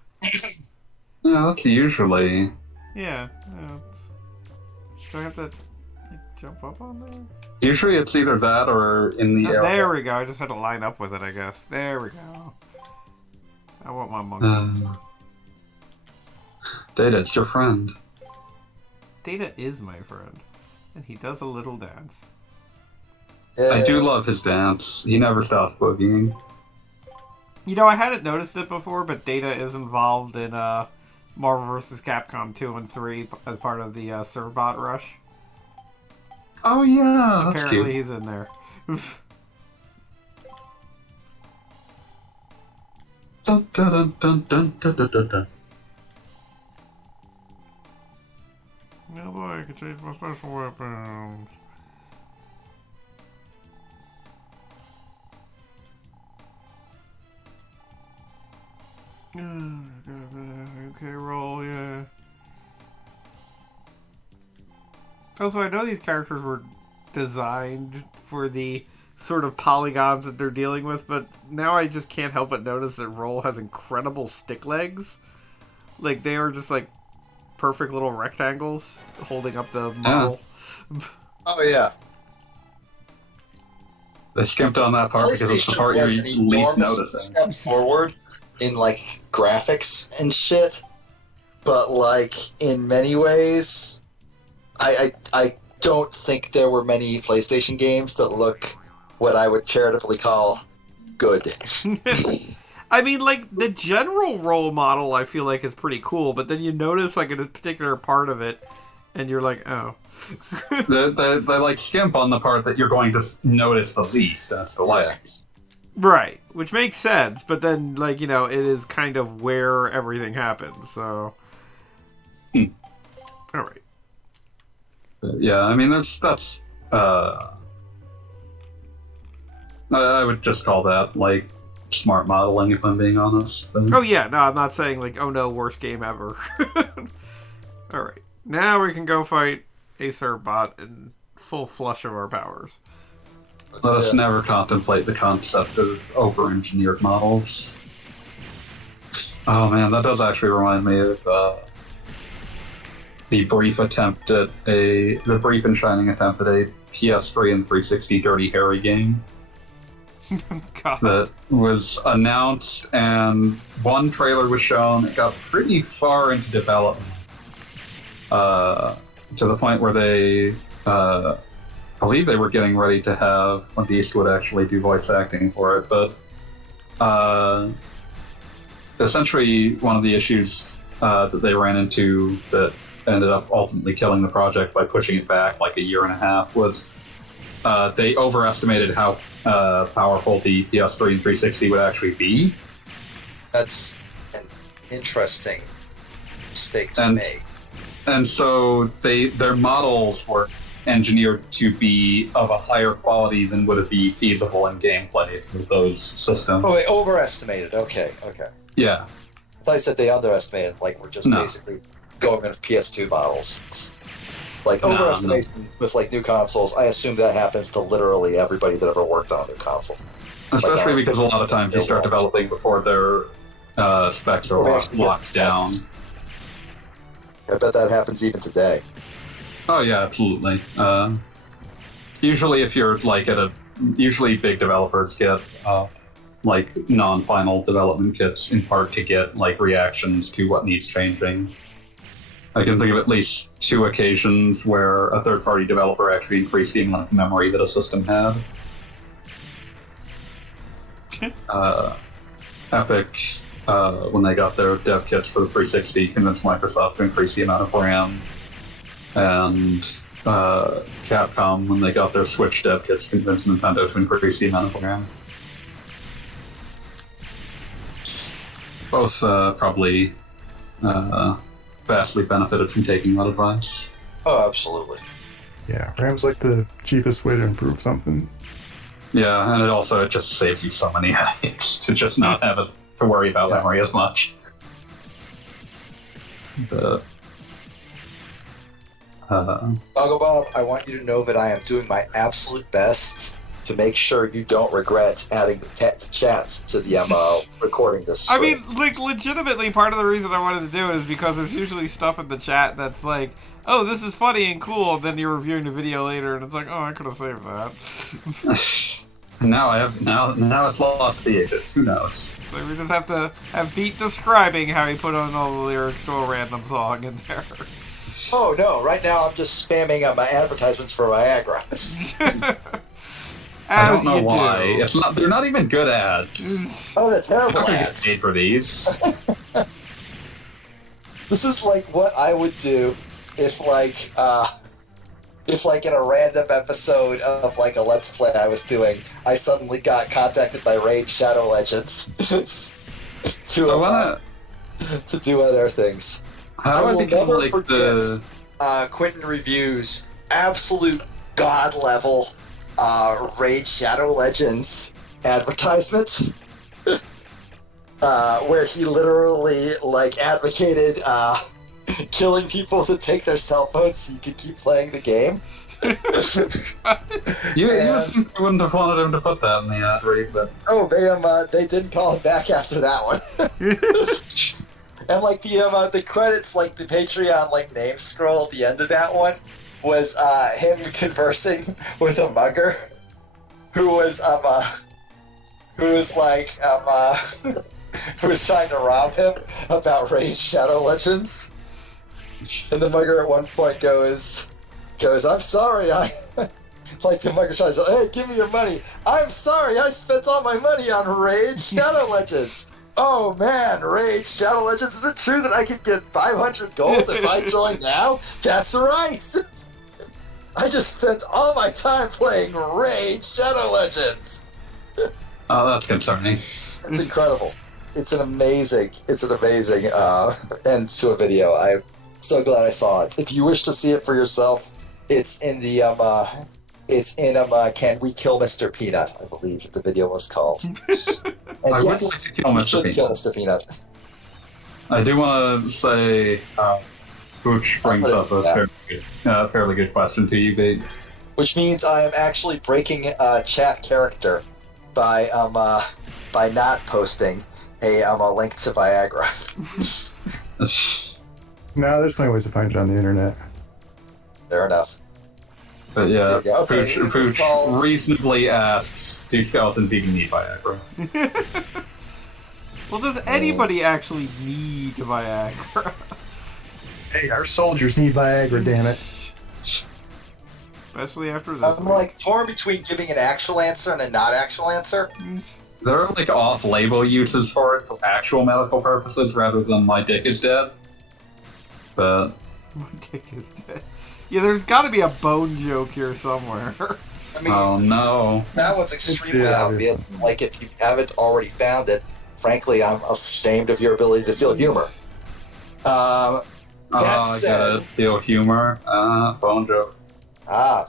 Yeah, that's usually... Yeah. Do I have to like, jump up on there? Usually it's either that or in the Oh, area. there we go. I just had to line up with it, I guess. There we go. I want my monkey. Data, it's your friend. Data is my friend, and he does a little dance. Yeah. I do love his dance. He never stops boogieing. You know, I hadn't noticed it before, but Data is involved in Marvel vs. Capcom 2 and 3 as part of the Servbot Rush. Oh yeah, that's Apparently cute. he's in there. Dun, dun, dun, dun, dun, dun, dun, dun. Oh boy, I can change my special weapons. Okay, roll, yeah. Also, I know these characters were designed for the sort of polygons that they're dealing with, but now I just can't help but notice that Roll has incredible stick legs. Like, they are just, like, perfect little rectangles holding up the model. Oh yeah. They skimped on that part because it's the PlayStation part you're was an least enormous noticing. step forward in like graphics and shit, but like in many ways, I don't think there were many PlayStation games that look what I would charitably call good. I mean, like, the general role model I feel like is pretty cool, but then you notice, like, in a particular part of it, and you're like, oh. They like skimp on the part that you're going to notice the least. That's the legs. Right, which makes sense, but then, like, you know, it is kind of where everything happens, so... Alright. Yeah, I mean that's I would just call that like smart modeling, if I'm being honest. But... Oh yeah, no, I'm not saying, like, oh no, worst game ever. Alright, now we can go fight a Servbot in full flush of our powers. Let us never contemplate the concept of over-engineered models. Oh man, that does actually remind me of the brief and shining attempt at a PS3 and 360 Dirty Harry game God. that was announced, and one trailer was shown. It got pretty far into development, to the point where they believe they were getting ready to have Clint Eastwood actually do voice acting for it, but essentially one of the issues that they ran into that ended up ultimately killing the project by pushing it back like a year and a half was they overestimated how powerful the PS3 and 360 would actually be. That's an interesting mistake to make. And so their models were engineered to be of a higher quality than would be feasible in gameplay with those systems. Oh, wait, overestimated. Okay. Yeah. thought you said they underestimated. Like we're just No. basically going with PS2 models. Like No, overestimation with like new consoles. I assume that happens to literally everybody that ever worked on a new console. Especially Like, because a lot of times you start developing before their specs are Before we actually get locked down. I bet that happens even today. Oh yeah, absolutely. Usually, if you're like usually big developers get like non-final development kits in part to get like reactions to what needs changing. I can think of at least 2 occasions where a third-party developer actually increased the amount of memory that a system had. Epic, when they got their dev kits for the 360, convinced Microsoft to increase the amount of RAM, and Capcom, when they got their Switch dev kits, convinced Nintendo to increase the amount of RAM. Both probably vastly benefited from taking that advice. Oh, absolutely. Yeah, RAM's like the cheapest way to improve something. Yeah, and it just saves you so many headaches to just not have to worry about memory as much. But, Doggo Bob, I want you to know that I am doing my absolute best to make sure you don't regret adding the chats to the recording this. I mean, like, legitimately, part of the reason I wanted to do it is because there's usually stuff in the chat that's like, oh, this is funny and cool, and then you're reviewing the video later, and it's like, oh, I could have saved that. now it's lost the ages. Who knows? So we just have to have Pete describing how he put on all the lyrics to a random song in there. Oh no! Right now I'm just spamming my advertisements for Viagra. I don't know you why. do. It's not. They're not even good ads. Oh, that's terrible I'm gonna get ads. paid for these. This is like what I would do if like in a random episode of like a Let's Play I was doing, I suddenly got contacted by Raid Shadow Legends to do one of their things. How do I will become never like forget the? Quentin Reviews absolute god level Raid Shadow Legends advertisement. Where he literally like advocated killing people to take their cell phones so you could keep playing the game. You wouldn't have wanted him to put that in the ad read, but Oh, they didn't call him back after that one. And like the credits, like the Patreon like name scroll at the end of that one was him conversing with a mugger who was like who was trying to rob him about Raid Shadow Legends. And the mugger at one point goes, I'm sorry, like the mugger tries to, hey, give me your money. I'm sorry, I spent all my money on Raid Shadow Legends. Oh man, Raid Shadow Legends, is it true that I could get 500 gold if I join now? That's right! I just spent all my time playing Raid Shadow Legends! oh, that's concerning. It's incredible. It's an amazing end to a video. I'm so glad I saw it. If you wish to see it for yourself, it's in the Can We Kill Mr. Peanut? I believe the video was called. And I would like to kill you Mr. should Peanut. kill Mr. Peanut. I do want to say, which brings up a fairly good question to you, Big. Which means I am actually breaking chat character by not posting a link to Viagra. No, there's plenty of ways to find it on the internet. Fair enough. But yeah, There you go. Okay, Pooch calls- reasonably asks, do skeletons even need Viagra? Well, does anybody actually need Viagra? Hey, our soldiers need Viagra, damn it. Especially after this I'm week. like torn between giving an actual answer and a not actual answer. There are like off-label uses for it for actual medical purposes rather than my dick is dead. But My dick is dead. Yeah, there's got to be a bone joke here somewhere. I mean, oh no. that one's extremely Yeah, obvious. Like, if you haven't already found it, frankly, I'm ashamed of your ability to feel humor. That I said, gotta feel humor. Bone joke.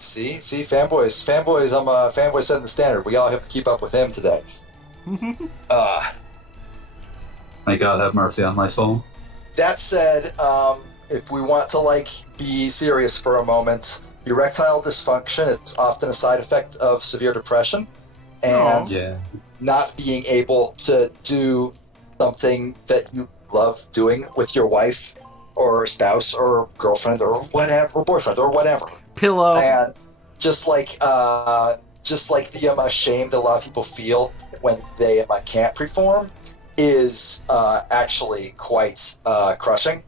see, fanboys, fanboy setting the standard. We all have to keep up with him today. May God have mercy on my soul. That said, if we want to like be serious for a moment, erectile dysfunction is often a side effect of severe depression, and Yeah. not being able to do something that you love doing with your wife or spouse or girlfriend or whatever, or boyfriend or whatever, Pillow. and just like the shame that a lot of people feel when they can't perform is actually quite crushing.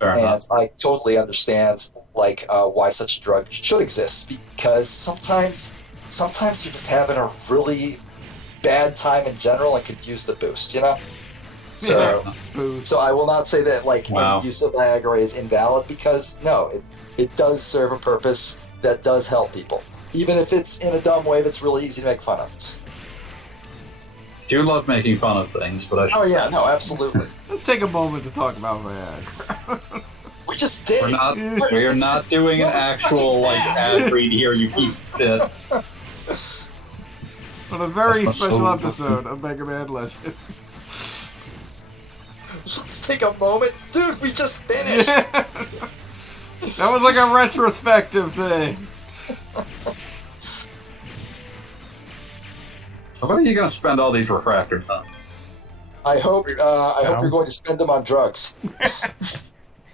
Fair And enough. I totally understand why such a drug should exist, because sometimes you're just having a really bad time in general and could use the boost, So Boost. so I will not say that Wow. any use of Viagra is invalid, because no, it does serve a purpose that does help people, even if it's in a dumb way that's really easy to make fun of. Do love making fun of things, but I should Oh yeah, no, absolutely. Let's take a moment to talk about Viagra. We just did. we're not doing an actual ad read here, you piece of shit. On a very That's special so- episode of Mega Man Legends. Let's take a moment, dude. We just finished. That was like a retrospective thing. So what are you gonna spend all these refractors on? I hope you're going to spend them on drugs.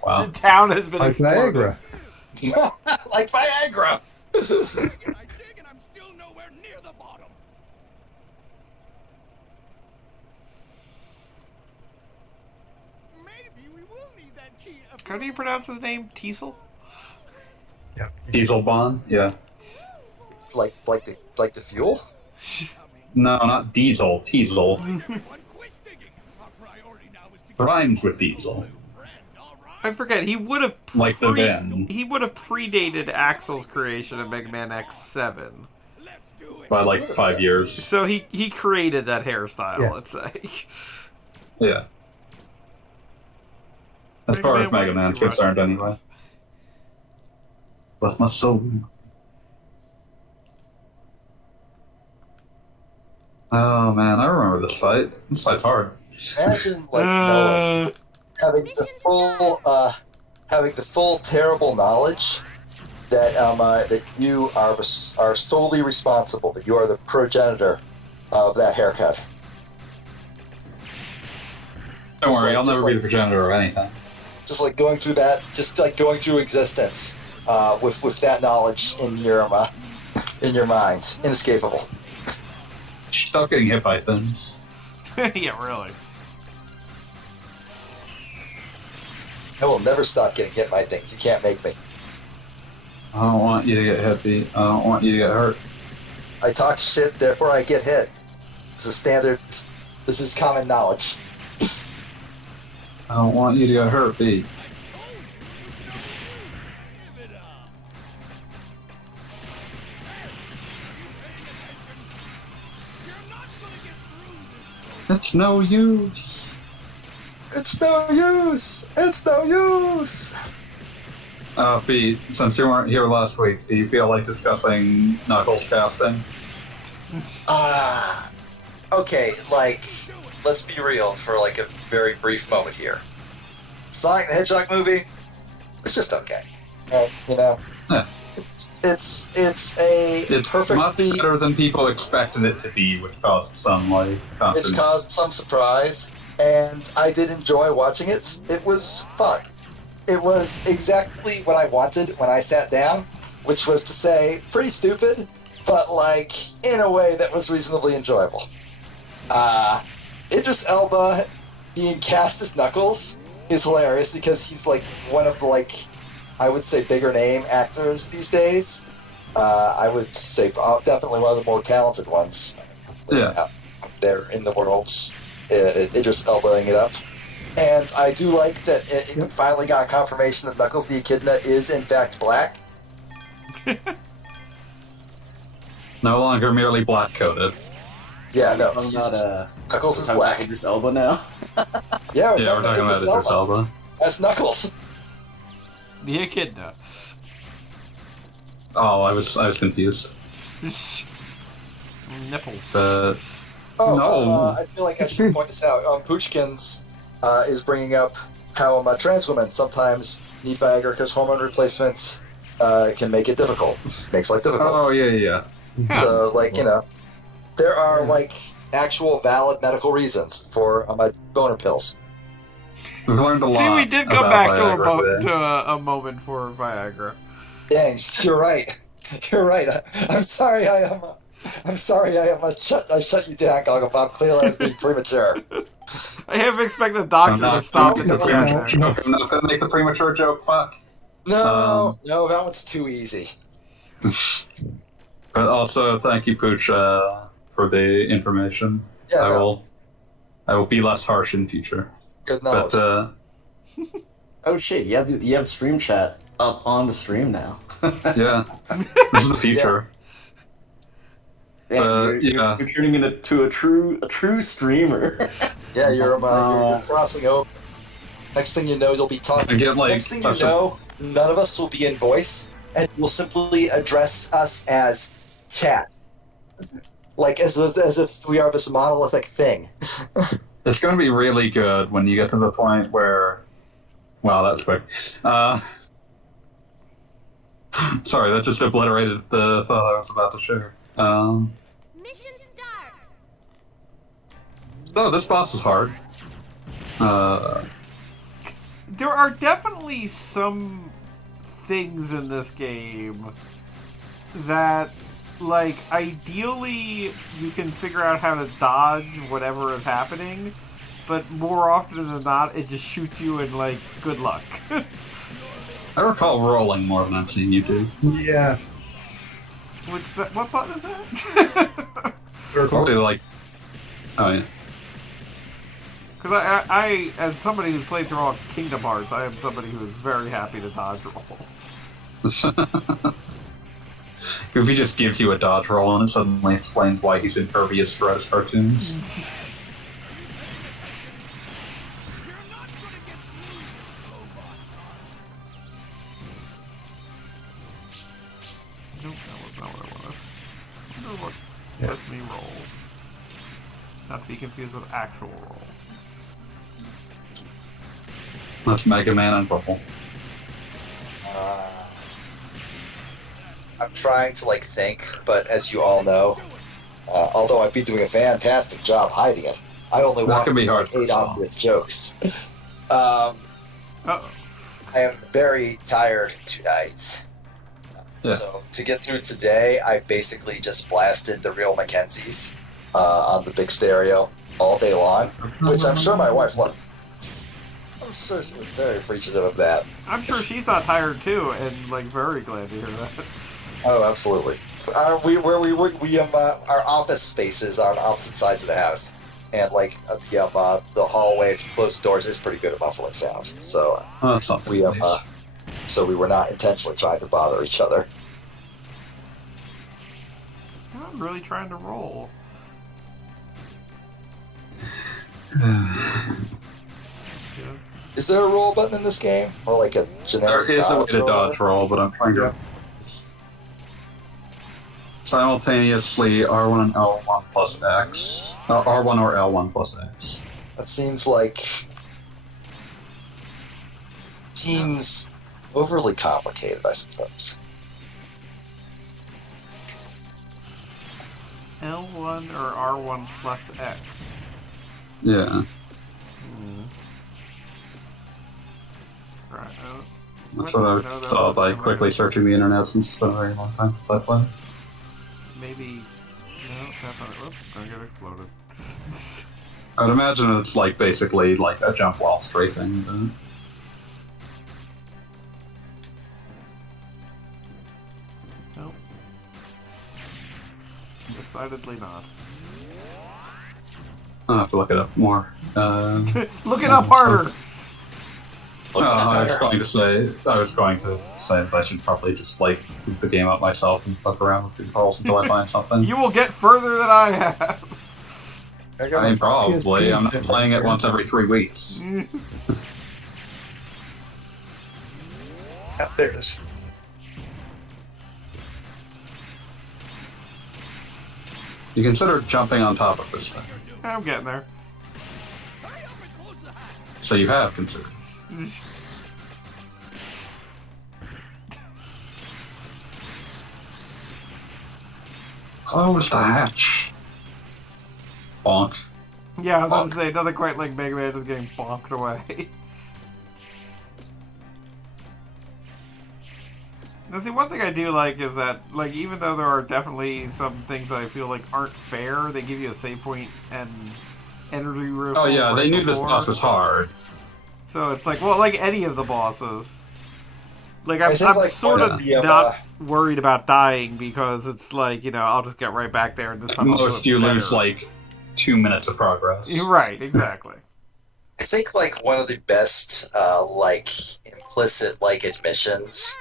Wow. The town has been Like exploded. Viagra. Like Viagra. I dig and I'm still nowhere near the bottom. Maybe we will need that key. How do you pronounce his name? Teasel? Yep. Diesel Bond? Yeah. Like the fuel. No, not Diesel. Teasel. Everyone quit digging. Our priority now is to get Rhymes with Diesel. friend, all right? I forget. He would have Like the Ven. he would have predated Axel's creation of Mega Man X7. Let's do it. By like 5 years. So he created that hairstyle, Yeah. let's say. Yeah. As far as Mega Man's concerned, anyway. Bless my soul. Oh man, I remember this fight. This fight's hard. Imagine Noah having the full terrible knowledge that that you are solely responsible, that you are the progenitor of that haircut. Don't worry, like- I'll just never be the like- progenitor of anything. Just like going through that, just like going through existence with that knowledge in your mind, inescapable. Stop getting hit by things. Yeah, really. I will never stop getting hit by things. You can't make me. I don't want you to get hit, Pete. I don't want you to get hurt. I talk shit, therefore I get hit. This is standard. This is common knowledge. I don't want you to get hurt, Pete. Give it up. You're not gonna get through this. It's no use. It's no use. It's no use. Pete, since you weren't here last week, do you feel like discussing Knuckles casting? Okay, let's be real for a very brief moment here. Sonic the Hedgehog movie, it's just okay. Yeah. It's It's perfectly. much better than people expected it to be, which caused some It's constant. caused some surprise, and I did enjoy watching it. It was fun. It was exactly what I wanted when I sat down, which was to say, pretty stupid, but in a way that was reasonably enjoyable. Idris Elba being cast as Knuckles is hilarious, because he's one of the I would say bigger name actors these days. I would say definitely one of the more talented ones. Yeah. Out there in the world. Idris Elbaing it up. And I do like that it finally got confirmation that Knuckles the Echidna is in fact black. No longer merely black coated. Yeah, no. I'm not Knuckles is talking about black. Idris Elba now. Yeah, Yeah, we're talking about Idris Elba. That's Knuckles. The Echidna. Oh, I was confused. Nipples. Oh, No. I feel like I should point this out. Poochkins is bringing up how trans women sometimes need Viagra because hormone replacements can make it difficult. Makes life difficult. Oh yeah. So, like, there are, Yeah. like, actual valid medical reasons for boner pills. We've learned a lot. See, we did come about back Viagra today. a moment for Viagra. Dang, you're right. You're right. I'm sorry. I'm sorry. I shut you down, Goggle Bob. Clearly, I was being premature. I have expected the doctor to stop in the no, chat no, there. no. I'm not gonna make the premature joke. Fuck. No, that one's too easy. But also, thank you, Pooch, for the information. Yeah, I will be less harsh in future. good knowledge. But Oh shit! You have stream chat up on the stream now. yeah, this is the future. You're turning into a true streamer. Yeah, you're crossing over. Next thing you know, you'll be talking. I get, like, Next thing you know, none of us will be in voice, and we'll simply address us as chat, like as if we are this monolithic thing. It's going to be really good when you get to the point where. Wow, that's quick. Sorry, that just obliterated the thought I was about to share. Mission start. No, this boss is hard. There are definitely some things in this game that, like, ideally you can figure out how to dodge whatever is happening, but more often than not, it just shoots you and, like, good luck. I recall rolling more than I've seen you do. Yeah. What button is that? Probably like. Oh yeah. Because I, as somebody who's played through all Kingdom Hearts, I am somebody who is very happy to dodge roll. If he just gives you a dodge roll and it suddenly explains why he's impervious to Rose cartoons. You're not gonna get through this, robots. Nope, that was not what I wanted. I wonder what lets me roll. Not to be confused with actual roll. That's Mega Man and Purple. I'm trying to think, but as you all know, although I've been doing a fantastic job hiding it, I only That want can be to hard for hate some. obvious jokes. Uh-oh. I am very tired tonight. Yeah. So to get through today, I basically just blasted the real Mackenzies on the big stereo all day long, which I'm sure my wife loved. I'm sure she was very appreciative of that. I'm sure she's not tired too, and like very glad to hear that. Oh, absolutely. Our office spaces are on opposite sides of the house, and the hallway, if you close the doors, is pretty good at muffling sound. So Oh, that's something we nice. so we were not intentionally trying to bother each other. I'm really trying to roll. Is there a roll button in this game, or like a There generic? is a way dodge to roll? dodge roll, but I'm trying to. Simultaneously R1 and L1 plus X. R1 or L1 plus X. That seems overly complicated, I suppose. L1 or R1 plus X. Yeah. Right. That's what I thought by quickly searching the internet since it's been a very long time since I played. Maybe. No, that's not it. Whoops, gonna get exploded. I would imagine it's basically like a jump while strafing. But... Nope. Decidedly not. I'll have to look it up more. Look it up harder! I was going to say that I should probably just boot the game up myself and fuck around with controls until I find something. You will get further than I have! I mean, probably. I'm not playing it once every 3 weeks. There it is. You consider jumping on top of this thing. I'm getting there. Hurry up and close the hatch. So you have considered. Close the hatch. Bonk. Yeah, I was about to Bonk. say, nothing quite like Mega Man is getting bonked away. Now, see, one thing I do like is that, like, even though there are definitely some things that I feel like aren't fair, they give you a save point and energy roof. Oh yeah, right they knew this before. boss was hard. So it's like, well, like any of the bosses. Like, I I'm think, like, sort one of of the, not worried about dying because it's like, you know, I'll just get right back there and this time I'll Most do you it better. lose like 2 minutes of progress. You're right, exactly. I think like one of the best like implicit like admissions,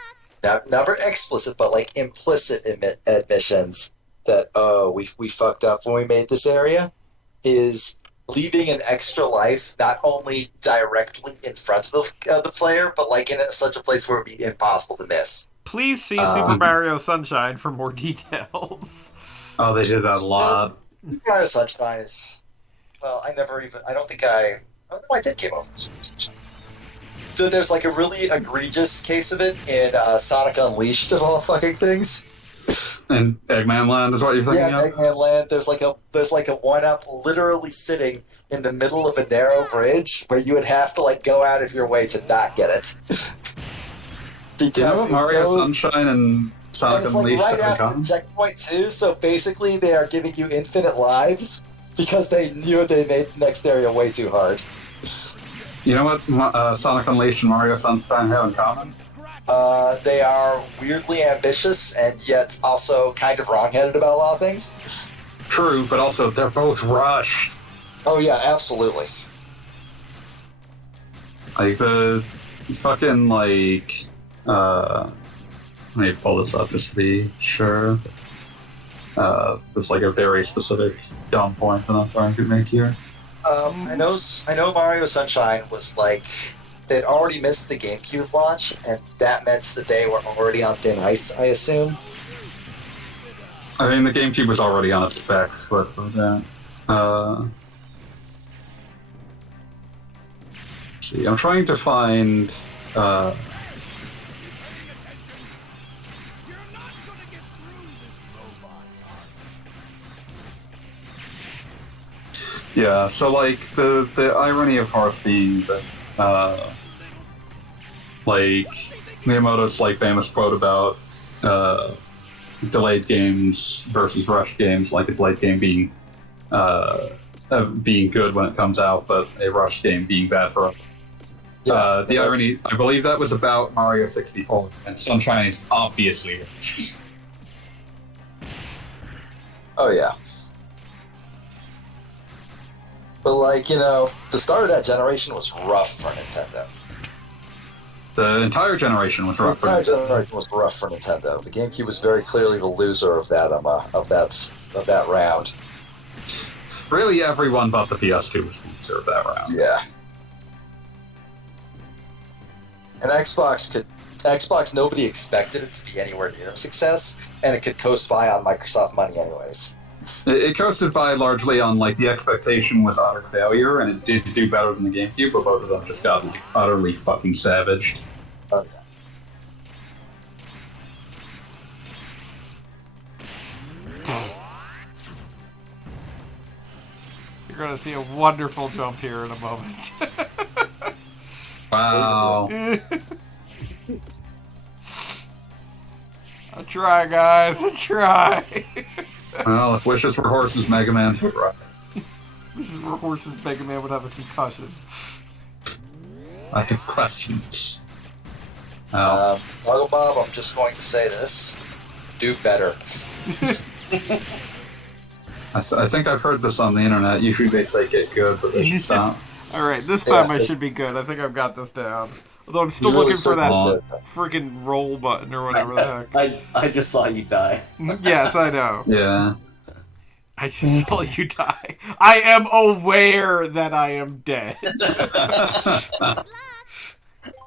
never explicit, but like implicit admissions that we fucked up when we made this area is leaving an extra life not only directly in front of the player, but like in such a place where it would be impossible to miss. Please see Super Mario Sunshine for more details. Oh, they did that a lot. Mario Sunshine is well, I don't think I did Game Over. So there's like a really egregious case of it in Sonic Unleashed of all fucking things. And Eggman Land is what you're thinking Yeah, of? Eggman Land. There's like a one-up literally sitting in the middle of a narrow bridge where you would have to like go out of your way to not get it. Do you know what Mario goes, Sunshine and Sonic and it's like Unleashed right have in after common? checkpoint 2, so basically they are giving you infinite lives because they knew they made the next area way too hard. You know what Sonic Unleashed and Mario Sunshine have in common? They are weirdly ambitious and yet also kind of wrong-headed about a lot of things. True, but also they're both rushed. Oh yeah, absolutely. Like the fucking like let me pull this up just to be sure. There's like a very specific dumb point that I'm trying to make here. I know Mario Sunshine was like they'd already missed the GameCube launch, and that meant that they were already on thin ice, I assume. I mean, the GameCube was already on its specs, but that. Let's see, I'm trying to find. Paying attention. You're not gonna get through this robot's heart. Yeah, so like the irony, of course, being that like Miyamoto's like famous quote about delayed games versus rushed games, like a delayed game being good when it comes out, but a rushed game being bad for. The irony, I believe that was about Mario 64, and Sunshine is obviously rushed. Oh yeah. But like, you know, the start of that generation was rough for Nintendo. The entire generation was rough. The entire generation was rough for Nintendo. The GameCube was very clearly the loser of that round. Really, everyone but the PS2 was the loser of that round. Yeah. And Xbox, nobody expected it to be anywhere near a success, and it could coast by on Microsoft money anyways. It coasted by largely on like the expectation was utter failure, and it did do better than the GameCube, but both of them just got like utterly fucking savaged. Oh yeah. You're going to see a wonderful jump here in a moment. Wow. I try, guys. I try. Well, if wishes were horses, Mega Man's would ride. This is where Horses Mega Man would have a concussion. I have questions. Uncle Bob, I'm just going to say this. Do better. I think I've heard this on the internet. Usually they say get good, but they should stop. Alright, this time Yeah. I should be good. I think I've got this down. Although I'm still You really looking for that should. freaking roll button or whatever the heck. I just saw you die. Yes, I know. Yeah. I just saw you die. I am aware that I am dead.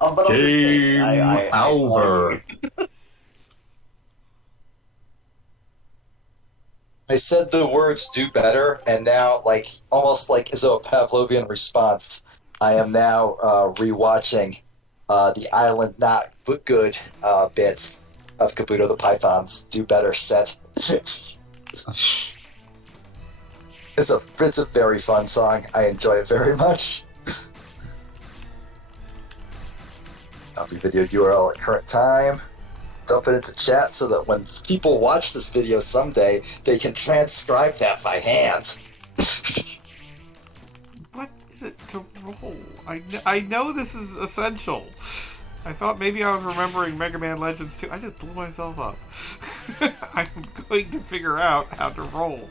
Oh, but I'm just saying, Game I saw over. you. I said the words "do better," and now, like almost like as though a Pavlovian response, I am now rewatching the Island Not But Good bit of Kabuto the Python's "Do Better" set. It's a very fun song. I enjoy it very much. Copy video URL at current time. Dump it into chat so that when people watch this video someday, they can transcribe that by hand. What is it to roll? I know this is essential. I thought maybe I was remembering Mega Man Legends 2. I just blew myself up. I'm going to figure out how to roll.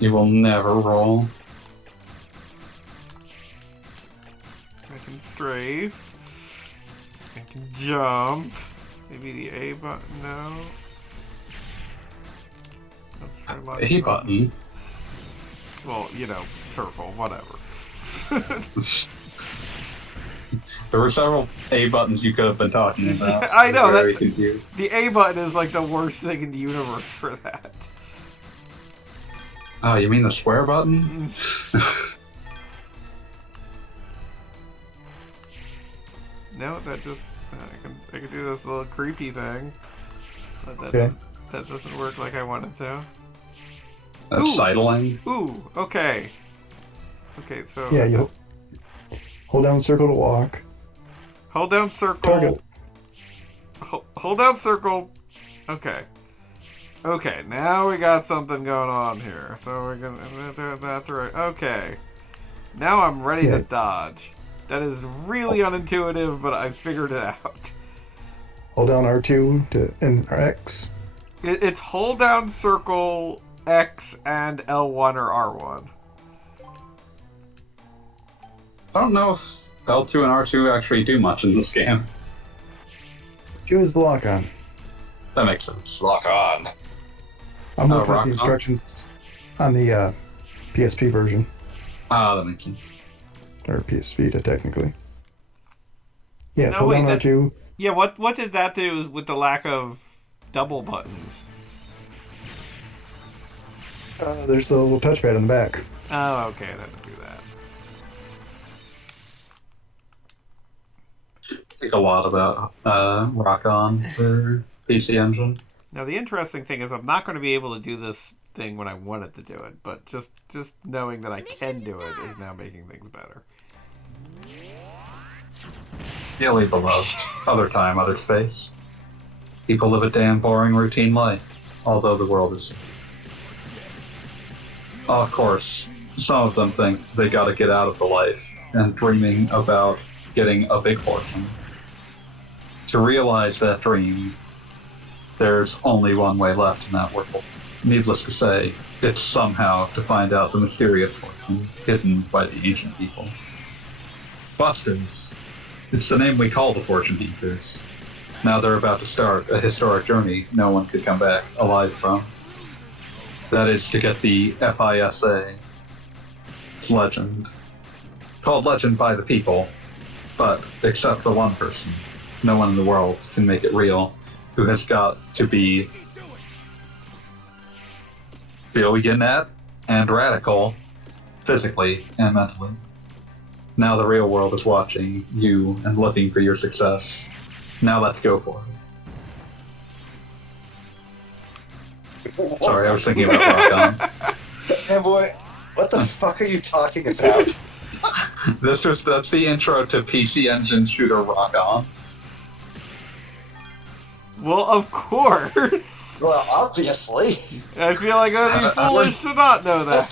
You will never roll. I can strafe. I can jump. Maybe the A button, no. Let's try my A button. Well, you know, circle, whatever. There were several A buttons you could have been talking about. I know, Very that- confused. The A button is like the worst thing in the universe for that. Oh, you mean the square button? No, that just I can do this little creepy thing, but Okay. that doesn't work like I wanted to. That's Ooh. sidling. Ooh, okay, so Yeah, you hold down circle to walk. hold down circle. Target. Hold down circle. Okay, now we got something going on here. So we're gonna that's right. Okay, now I'm ready to Yeah. dodge. That is really unintuitive, but I figured it out. Hold down R2 and X. It's hold down circle X and L1 or R1. I don't know if L2 and R2 actually do much in this game. Choose the lock on. That makes sense. Lock on. I'm Oh, looking at rock the on. instructions on the PSP version, Ah, that makes sense. or PS Vita technically. Yeah, No, hold wait, down that- R2. Yeah, what did that do with the lack of double buttons? There's a little touchpad in the back. Oh, okay, I didn't do that. Think a lot about Rock On for PC Engine. Now the interesting thing is I'm not going to be able to do this thing when I wanted to do it, but just knowing that I can do it is now making things better. Dearly beloved. Other time, other space. People live a damn boring routine life, although the world is. Of course, some of them think they gotta get out of the life and dreaming about getting a big fortune. To realize that dream, there's only one way left in that world. Needless to say, it's somehow to find out the mysterious fortune hidden by the ancient people. Busters. It's the name we call the fortune hunters. Now they're about to start a historic journey no one could come back alive from. That is to get the FISA legend. Called legend by the people, but except for one person, no one in the world can make it real, who has got to be brilliant and radical, physically and mentally. Now the real world is watching you and looking for your success. Now let's go for it. Sorry, I was thinking about Rock On. Man, boy, what the fuck are you talking about? That's the intro to PC Engine shooter Rock On. Well, of course. Well, obviously. I feel like I'd be foolish to not know that.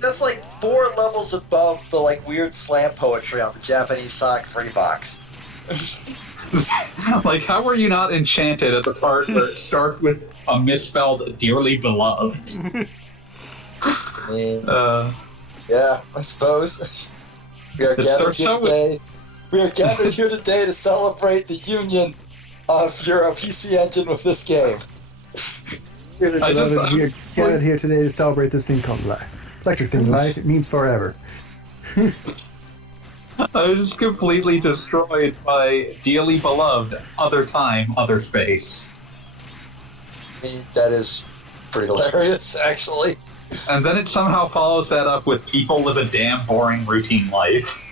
That's like 4 levels above the like weird slam poetry on the Japanese Sonic 3 box. Like, how were you not enchanted at the part where it starts with a misspelled "dearly beloved"? I mean, Uh, yeah, I suppose. We are It gathered starts here out with- today. We are gathered here today to celebrate the union of your PC Engine with this game. Dearly I just- beloved, we are gathered here today to celebrate this thing called life. Electric thing, life, it means forever. I was completely destroyed by dearly beloved other time, other space. I mean, that is pretty hilarious, actually. And then it somehow follows that up with people live a damn boring routine life.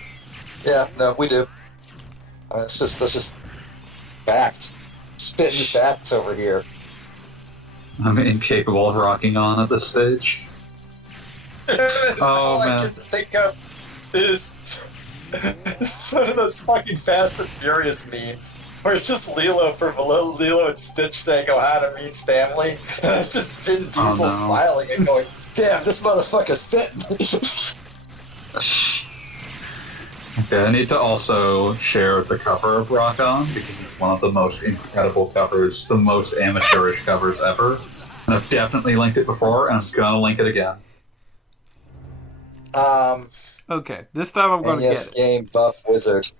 Yeah, no, we do. That's just facts. Spitting facts over here. I'm incapable of rocking on at this stage. All Oh I man. can think of is it's one of those fucking Fast and Furious memes where it's just Lilo and Stitch saying Ohana means family, and it's just Vin Oh, Diesel no. smiling and going, "Damn, this motherfucker's fitting." Okay, I need to also share the cover of Rock On because it's one of the most incredible covers, the most amateurish covers ever. And I've definitely linked it before, and I'm gonna link it again. Okay, this time I'm going to NES get it. game Buff Wizard.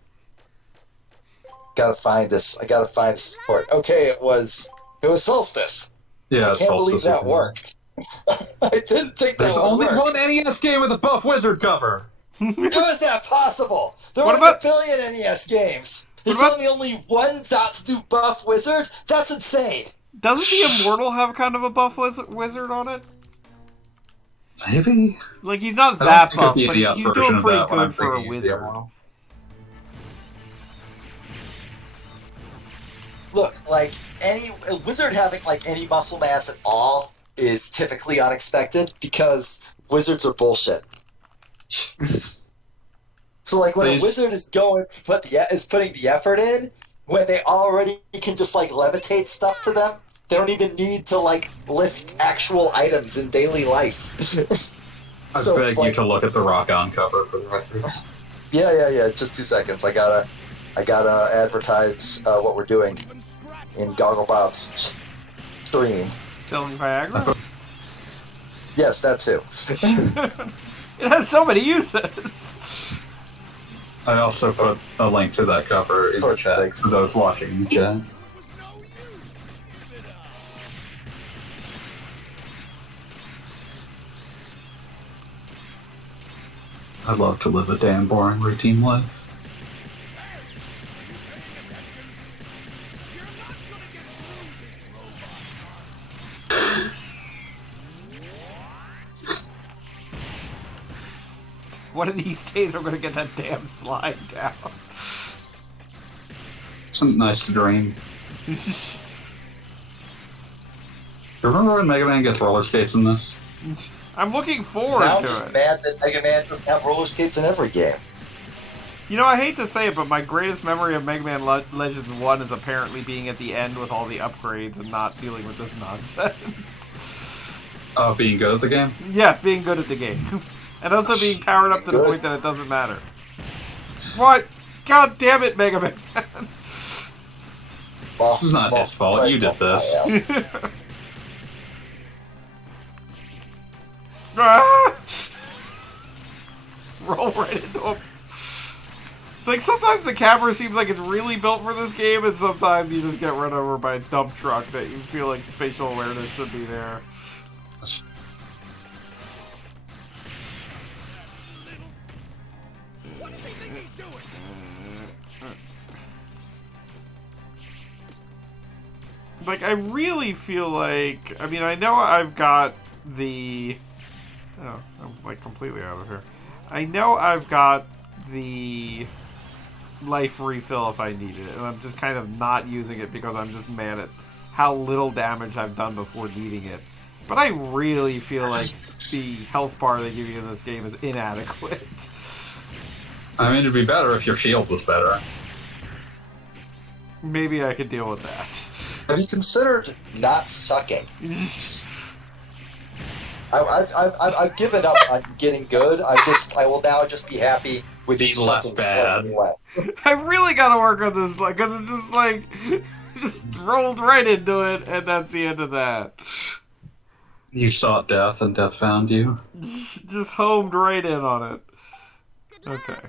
Gotta find this. I gotta find this support. Okay, it was Solstice. Yeah, I it's can't also believe that super- worked. I didn't think There's that would only work. one NES game with a Buff Wizard cover. How is that possible? There What were like about- a billion NES games. You're What about- telling me only one thought to do Buff Wizard? That's insane. Doesn't the Immortal have kind of a buff wizard on it? Maybe. Like, he's not I don't that think of buff, the but NES he's version doing of pretty that when I'm good for a thinking of the wizard. original. Look, like a wizard having like any muscle mass at all is typically unexpected because wizards are bullshit. So like when a Please. wizard is going to putting the effort in, when they already can just like levitate stuff to them, they don't even need to like lift actual items in daily life. I So, beg you like- to look at the Rock On cover for the record. Yeah. Just 2 seconds. I gotta advertise what we're doing in Goggle Bob's stream. Selling Viagra? Yes, that too. It has so many uses. I also put a link to that cover in the Sorts of chat things. for those watching in the chat. It was no use. Give it up. I love to live a damn boring routine life. One of these days we're going to get that damn slide down. Something nice to dream. Remember when Mega Man gets roller skates in this? I'm looking forward Now I'm to just it. mad that Mega Man doesn't have roller skates in every game. You know, I hate to say it, but my greatest memory of Mega Man Legends 1 is apparently being at the end with all the upgrades and not dealing with this nonsense. Being good at the game? Yes, being good at the game. And also being powered up to the Good. point that it doesn't matter. What? God damn it, Mega Man. Well, This is not his fault. You did this. Yeah. Ah! Roll right into him. It's like sometimes the camera seems like it's really built for this game, and sometimes you just get run over by a dump truck that you feel like spatial awareness should be there. What does he think he's doing? Like, I really feel like... I mean, I know I've got the... Oh, I'm, like, completely out of here. I know I've got the life refill if I need it, and I'm just kind of not using it because I'm just mad at how little damage I've done before needing it. But I really feel like the health bar they give you in this game is inadequate. I mean, it'd be better if your shield was better. Maybe I could deal with that. Have you considered not sucking? I've given up on getting good. I will now just be happy with Be you less sucking bad. slightly less. I really gotta work on this, like, because it's just like, just rolled right into it, and that's the end of that. You sought death, and death found you. Just homed right in on it. Okay.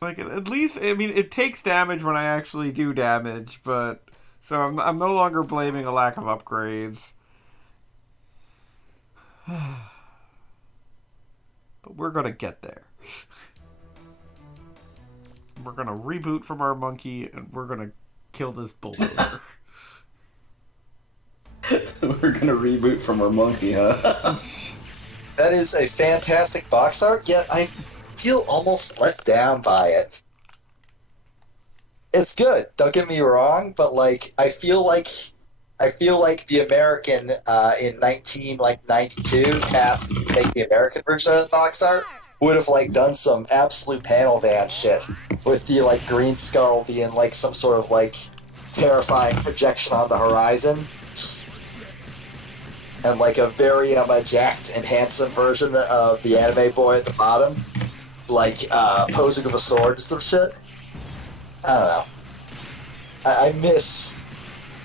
Like, at least, I mean, it takes damage when I actually do damage, but... So I'm no longer blaming a lack of upgrades. But we're gonna get there. We're gonna reboot from our monkey, and we're gonna kill this bulldozer. We're gonna reboot from our monkey, huh? That is a fantastic box art, yet I feel almost let down by it. It's good, don't get me wrong, but like I feel like the American in 1992 tasked to make the American version of the box art would have like done some absolute panel van shit with the like green skull being like some sort of like terrifying projection on the horizon. And like a very jacked and handsome version of the anime boy at the bottom, like posing with a sword and some shit. I don't know.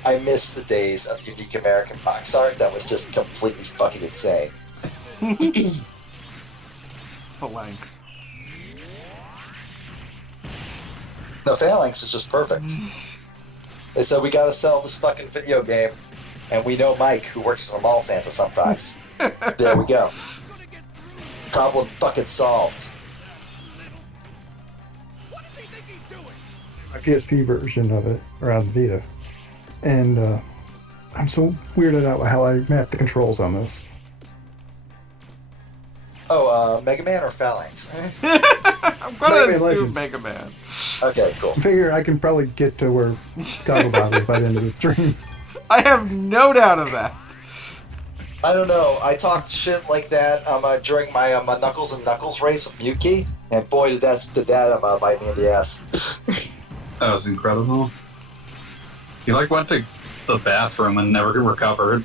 I miss the days of unique American box art that was just completely fucking insane. Phalanx. No, Phalanx is just perfect. They said we gotta sell this fucking video game, and we know Mike, who works at a mall Santa sometimes. There we go. Problem fucking solved. What does he think he's doing? My PSP version of it, or on Vita. And I'm so weirded out by how I mapped the controls on this. Oh, Mega Man or Phalanx? I'm gonna Mega Man assume Legends. Mega Man. Okay, cool. I figure I can probably get to where Gogglebottom by the end of the stream. I have no doubt of that. I don't know. I talked shit like that during my my Knuckles and Knuckles race with Mewtwo, and boy, did that bite me in the ass. That was incredible. He like went to the bathroom and never recovered.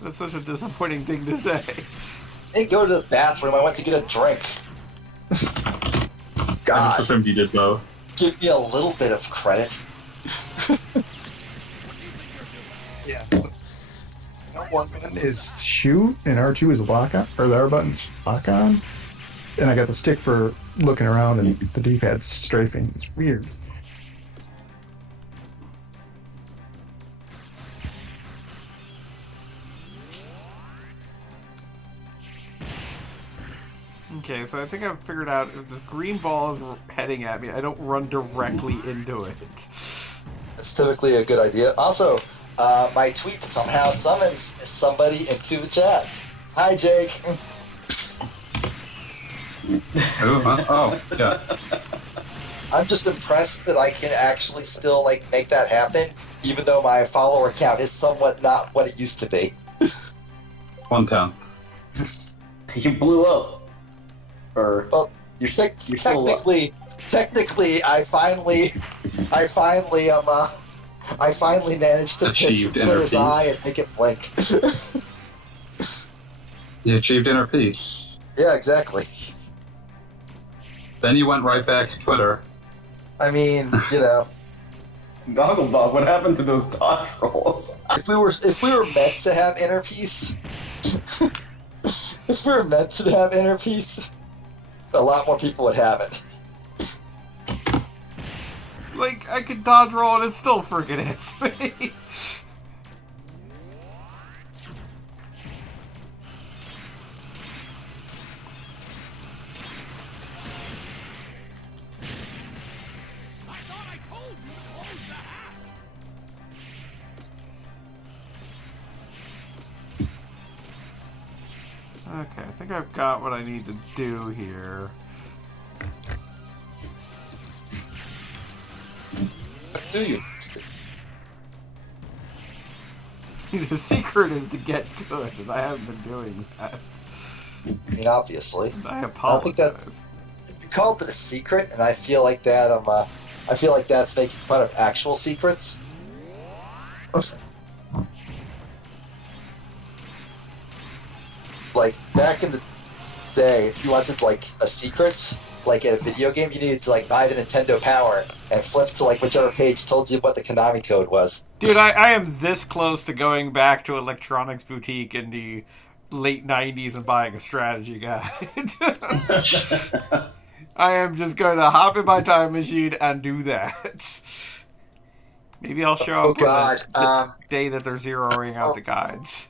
That's such a disappointing thing to say. I didn't go to the bathroom. I went to get a drink. I just God, assumed you did both. give me a little bit of credit. Yeah. L1 button is shoot, and R2 is lock on, or the R button's lock on. And I got the stick for looking around, and the D-pad's strafing. It's weird. Okay, so I think I've figured out if this green ball is heading at me, I don't run directly into it. It's typically a good idea. Also, my tweet somehow summons somebody into the chat. Hi, Jake. Ooh, huh? Oh, yeah. I'm just impressed that I can actually still like make that happen, even though my follower count is somewhat not what it used to be. 1/10. You blew up. Or Well, you're sick. You're still up. technically, I finally managed to piss Achieved inner Twitter's peace. eye and make it blink. You achieved inner peace. Yeah, exactly. Then you went right back to Twitter. I mean, you know, Gogglebot, what happened to those dodge rolls? if we were meant to have inner peace, if we were meant to have inner peace, a lot more people would have it. Like, I could dodge roll and it still freaking hits me. I thought I told you to close the hatch. Okay, I think I've got what I need to do here. What do you? The secret is to get good, and I haven't been doing that. I mean, obviously. I I don't think that's- apologize. You called it a secret, and I feel like that. I feel like that's making fun of actual secrets. Like back in the day, if you wanted like a secret, like in a video game, you needed to like buy the Nintendo Power and flip to like whichever page told you what the Konami code was. Dude, I am this close to going back to Electronics Boutique in the late 90s and buying a strategy guide. I am just going to hop in my time machine and do that. Maybe I'll show Oh up on God, the day that they're zeroing out the guides.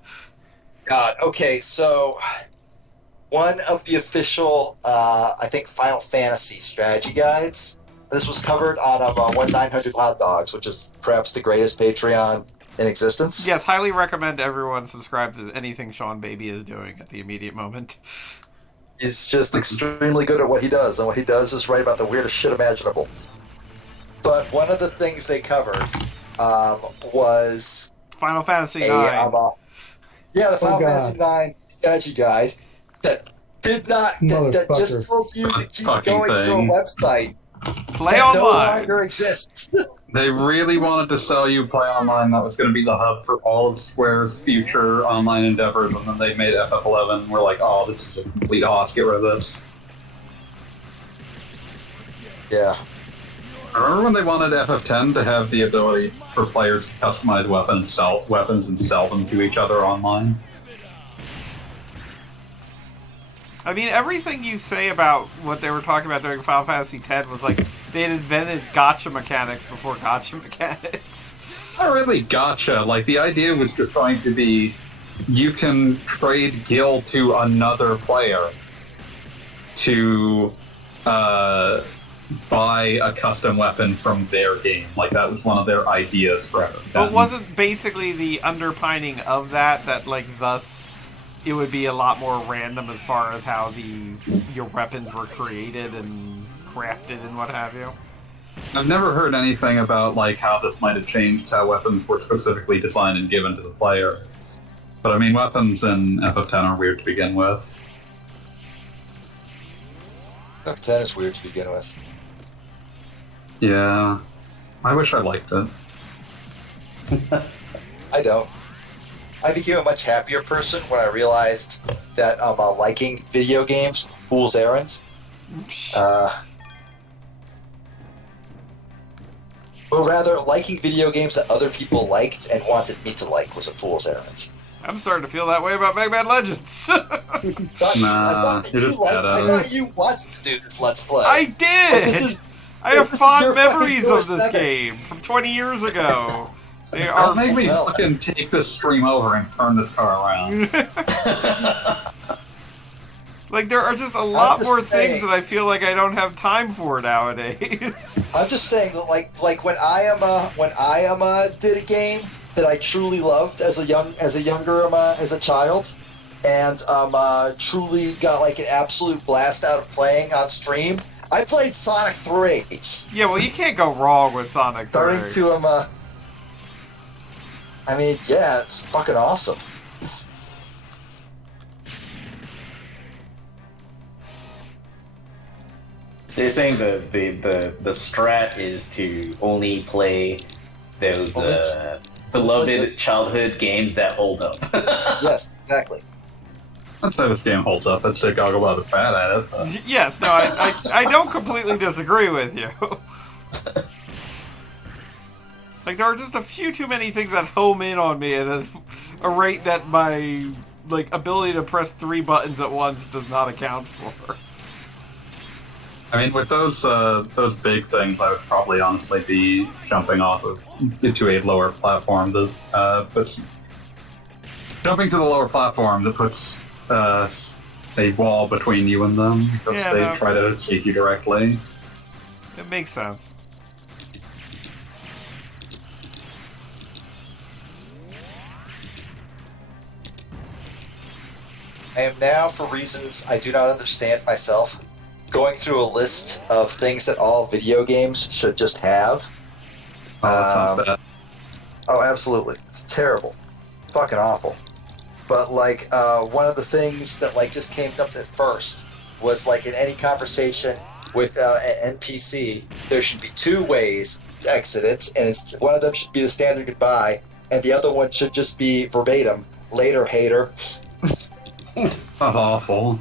God. Okay, so one of the official, I think, Final Fantasy strategy guides. This was covered on 1-900 Hot Dogs, which is perhaps the greatest Patreon in existence. Yes, highly recommend everyone subscribe to anything Sean Baby is doing at the immediate moment. He's just extremely good at what he does, and what he does is write about the weirdest shit imaginable. But one of the things they covered was Final Fantasy the IX. Final God. Fantasy IX strategy guide that did not that just Motherfucker. told you to keep Fucking going to a thing. website Play that no online. longer exists. They really wanted to sell you Play Online. That was going to be the hub for all of Square's future online endeavors, and then they made FF11. We're like, oh, this is a complete hoss. Get rid of this. Yeah. Remember when they wanted FF10 to have the ability for players to customize weapons and sell them to each other online? I mean, everything you say about what they were talking about during Final Fantasy X was like they had invented gotcha mechanics before gotcha mechanics. Not really gotcha. Like, the idea was just going to be you can trade gil to another player to buy a custom weapon from their game. Like, that was one of their ideas for FF10. But wasn't basically the underpinning of that like thus it would be a lot more random as far as how your weapons were created and crafted and what have you? I've never heard anything about like how this might have changed how weapons were specifically designed and given to the player. But I mean, weapons in FF10 are weird to begin with. FF10 is weird to begin with. Yeah, I wish I liked it. I don't. I became a much happier person when I realized that liking video games fool's errands. Or rather, liking video games that other people liked and wanted me to like was a fool's errand. I'm starting to feel that way about Mega Man Legends. Nah, you're just bad I at thought it. you wanted to do this Let's Play. I did! Like, this is, I have this is fond your fucking memories of this doorstep. game from 20 years ago. They Don't are make me well. fucking take this stream over and turn this car around. like there are just a lot just more things saying. that I feel like I don't have time for nowadays. I'm just saying that, like when I am did a game that I truly loved as a child, and truly got like an absolute blast out of playing on stream. I played Sonic 3. Yeah, well, you can't go wrong with Sonic 3. Starting to I mean, yeah, it's fucking awesome. So you're saying the strat is to only play those beloved childhood games that hold up. Yes, exactly. I'd say this game holds up. I'd say Gogglebot is bad at it. But... Yes, no, I don't completely disagree with you. Like, there are just a few too many things that home in on me at a rate that my, like, ability to press 3 buttons at once does not account for. I mean, with those big things, I would probably honestly be jumping off of into a lower platform. But jumping to the lower platform that puts a wall between you and them because Yeah, they no. try to cheat you directly. It makes sense. I am now, for reasons I do not understand myself, going through a list of things that all video games should just have. Oh, that sounds bad. Oh, absolutely. It's terrible. Fucking awful. But, like, one of the things that, like, just came up at first was, like, in any conversation with an NPC, there should be 2 ways to exit it, and one of them should be the standard goodbye, and the other one should just be verbatim, later, hater. It's not awful.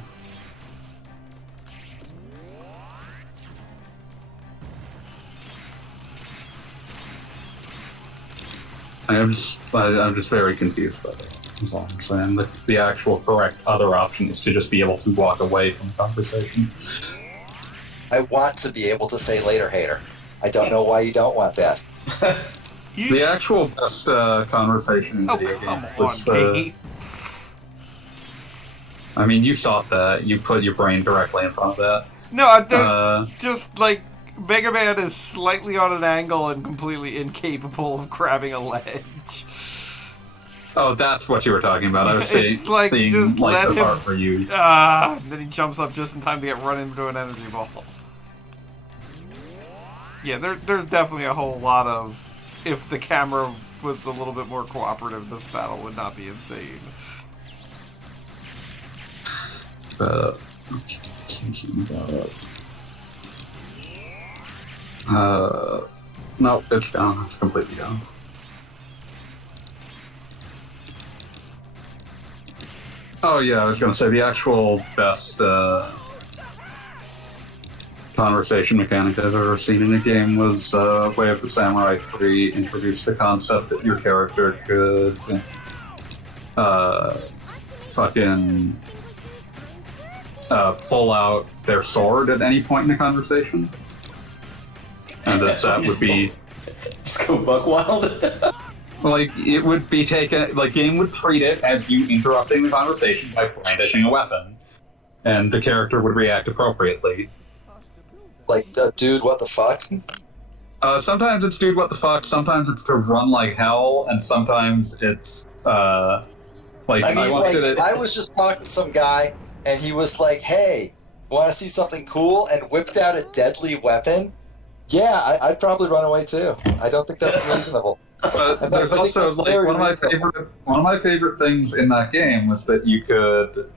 I'm just very confused by it. That's all I'm saying. The actual correct other option is to just be able to walk away from the conversation. I want to be able to say later, hater. I don't know why you don't want that. You The actual best conversation in Oh, video come games on, was Pete. I mean, you sought that. You put your brain directly in front of that. No, there's Uh, just like Mega Man is slightly on an angle and completely incapable of grabbing a ledge. oh, that's what you were talking about. I was It's like, seeing just like let the him. part where you. Then he jumps up just in time to get run into an energy ball. Yeah, there's definitely a whole lot of. If the camera was a little bit more cooperative, this battle would not be insane. Thinking about it. No, it's gone. It's completely gone. Oh yeah, I was gonna say the actual best conversation mechanic I've ever seen in a game was Way of the Samurai 3 introduced the concept that your character could fucking pull out their sword at any point in the conversation. And that would be Just go buck wild. like it would be taken like game would treat it as you interrupting the conversation by brandishing a weapon, and the character would react appropriately. Like, dude, what the fuck? Sometimes it's dude, what the fuck? Sometimes it's to run like hell, and sometimes it's like I mean, once like, did it. I was just talking to some guy, and he was like, "Hey, want to see something cool?" and whipped out a deadly weapon. Yeah, I'd probably run away too. I don't think that's unreasonable. But I there's think also that's like very one of my favorite things in that game was that you could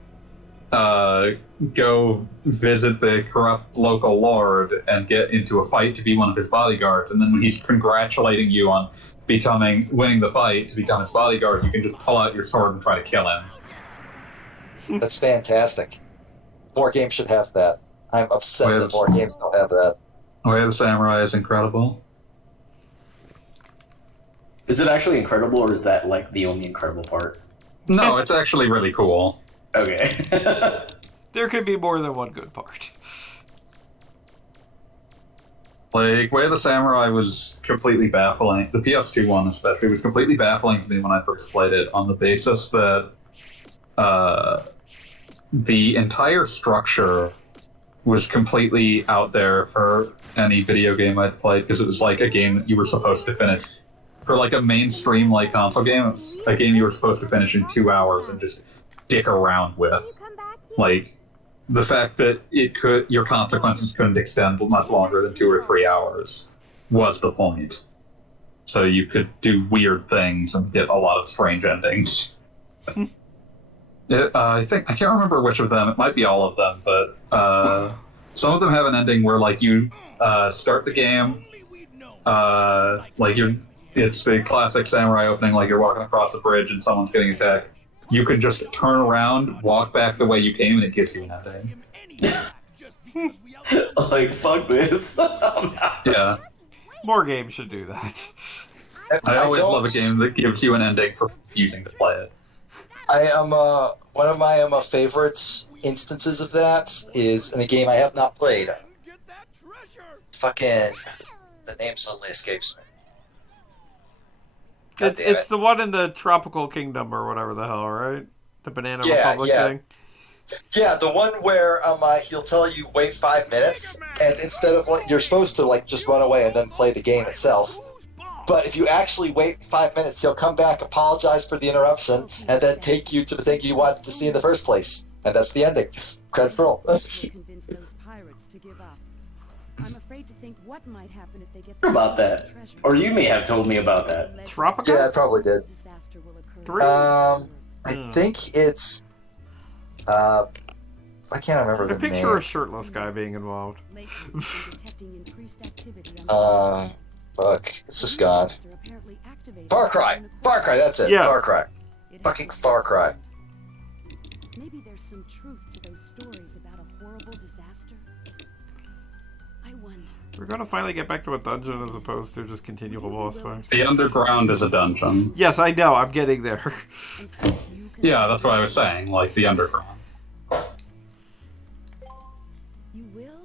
go visit the corrupt local lord and get into a fight to be one of his bodyguards, and then when he's congratulating you on winning the fight to become his bodyguard, you can just pull out your sword and try to kill him. That's fantastic. More games should have that. I'm upset that more games don't have that. Way of the Samurai is incredible. Is it actually incredible, or is that like the only incredible part? No, it's actually really cool. Okay. There could be more than one good part. Like, Way of the Samurai was completely baffling. The PS2 one, especially, was completely baffling to me when I first played it, on the basis that the entire structure was completely out there for any video game I'd played, because it was like a game that you were supposed to finish. For like a mainstream like console game, it was a game you were supposed to finish in 2 hours and just dick around with. Like, the fact that your consequences couldn't extend much longer than 2 or 3 hours was the point. So you could do weird things and get a lot of strange endings. I can't remember which of them. It might be all of them, but some of them have an ending where like you start the game, it's the classic samurai opening, like you're walking across a bridge and someone's getting attacked. You could just turn around, walk back the way you came, and it gives you an ending. Like, fuck this. Yeah. More games should do that. I always love a game that gives you an ending for refusing to play it. I am one of my favorites instances of that is in a game I have not played. Fucking, the name suddenly escapes me. It's the one in the Tropical Kingdom or whatever the hell, right? The Banana Republic thing. Yeah, the one where he'll tell you wait 5 minutes, and instead of you're supposed to just run away and then play the game itself. But if you actually wait 5 minutes, he'll come back, apologize for the interruption, and then take you to the thing you wanted to see in the first place. And that's the ending. Credits roll. Convince those pirates to give up. I'm afraid to think what might happen if they get about that. Or you may have told me about that. Tropical? Yeah, I probably did. I think it's... I can't remember the name. Picture a shirtless guy being involved. Fuck. It's just gone. Far Cry! Far Cry, that's it. Yeah. Far Cry. Fucking Far Cry. Maybe there's some truth to those stories about a horrible disaster. I wonder. We're gonna finally get back to a dungeon as opposed to just continual boss fights. The underground is a dungeon. Yes, I know. I'm getting there. Yeah, that's what I was saying. Like the underground. You will?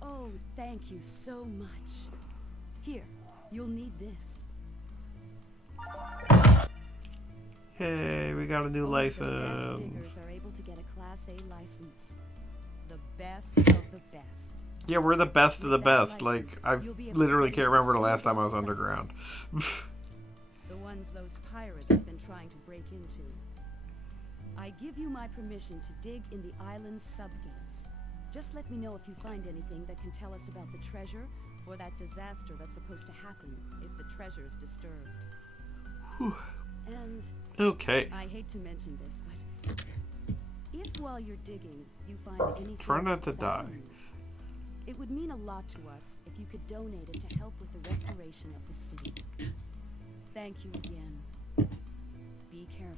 Oh, thank you so much. Here, you'll need this. Hey, we got a new Only the best license. diggers are able to get a Class A license. The best of the best. Yeah, we're the best of the With that best. Like, license, I you'll be able to literally get can't into remember the the last time I was sites. underground. The ones those pirates have been trying to break into. I give you my permission to dig in the island's subgates. Just let me know if you find anything that can tell us about the treasure or that disaster that's supposed to happen if the treasure's disturbed. And Okay. I hate to mention this, but if while you're digging you find anything Try not to of die. value, it would mean a lot to us if you could donate it to help with the restoration of the city. Thank you again. Be careful.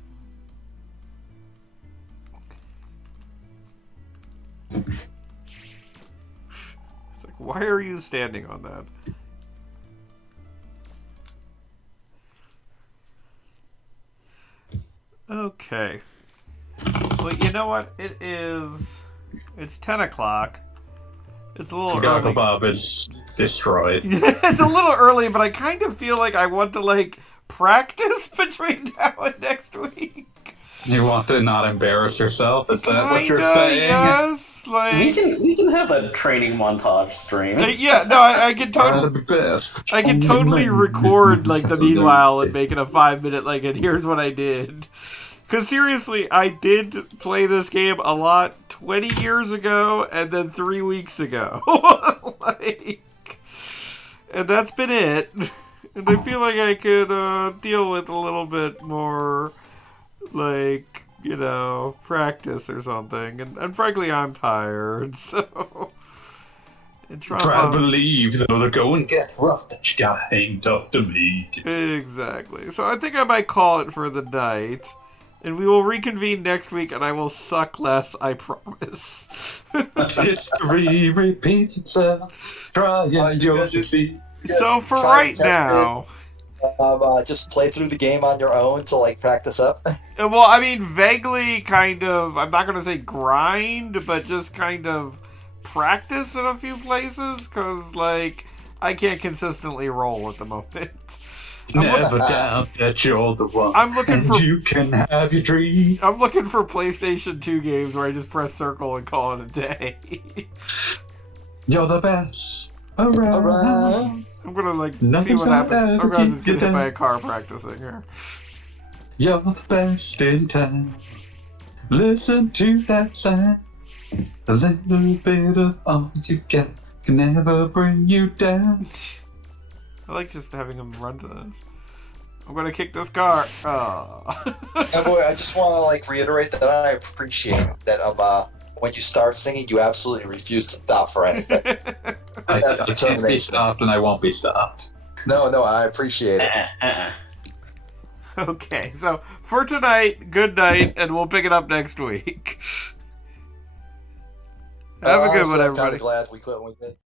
It's like, why are you standing on that? Okay. Well, you know what? It's 10 o'clock. It's a little The early. Bob is destroyed. It's a little early, but I kind of feel like I want to, like, practice between now and next week. You want to not embarrass yourself? Is that what you're Kinda, saying? yes. Like, We can have a training montage stream. yeah, no, I can Try to totally... be best. I can totally record, like, the meanwhile and make it a 5-minute, like, and here's what I did. Because seriously, I did play this game a lot 20 years ago and then 3 weeks ago. Like, and that's been it. And I feel like I could deal with a little bit more, like, you know, practice or something. And frankly, I'm tired, so... And Try to trauma... believe, though the going gets rough, that you gotta hang tough to me. Exactly. So I think I might call it for the night. And we will reconvene next week, and I will suck less, I promise. History repeats itself. Try and you'll succeed. So for Try right to now... just play through the game on your own to like practice up. Well, I mean, vaguely kind of... I'm not going to say grind, but just kind of practice in a few places, because, like, I can't consistently roll at the moment. Never doubt that you're the one. I'm looking and for- you can have your dream. I'm looking for PlayStation 2 games where I just press circle and call it a day. You're the best around. Alright. I'm gonna, like, see Nothing's what gonna happens. I'm ever gonna keep just get you hit by down. a car practicing here. You're the best in town. Listen to that sound. A little bit of all you got can never bring you down. I like just having him run to this. I'm gonna kick this car. Oh. And boy, I just want to like reiterate that I appreciate that when you start singing, you absolutely refuse to stop for anything. I That's can't be determination. stopped and I won't be stopped. No, I appreciate it. Okay, so for tonight, good night, and we'll pick it up next week. Have a good Honestly, one, I'm kind everybody. of glad we quit when we did.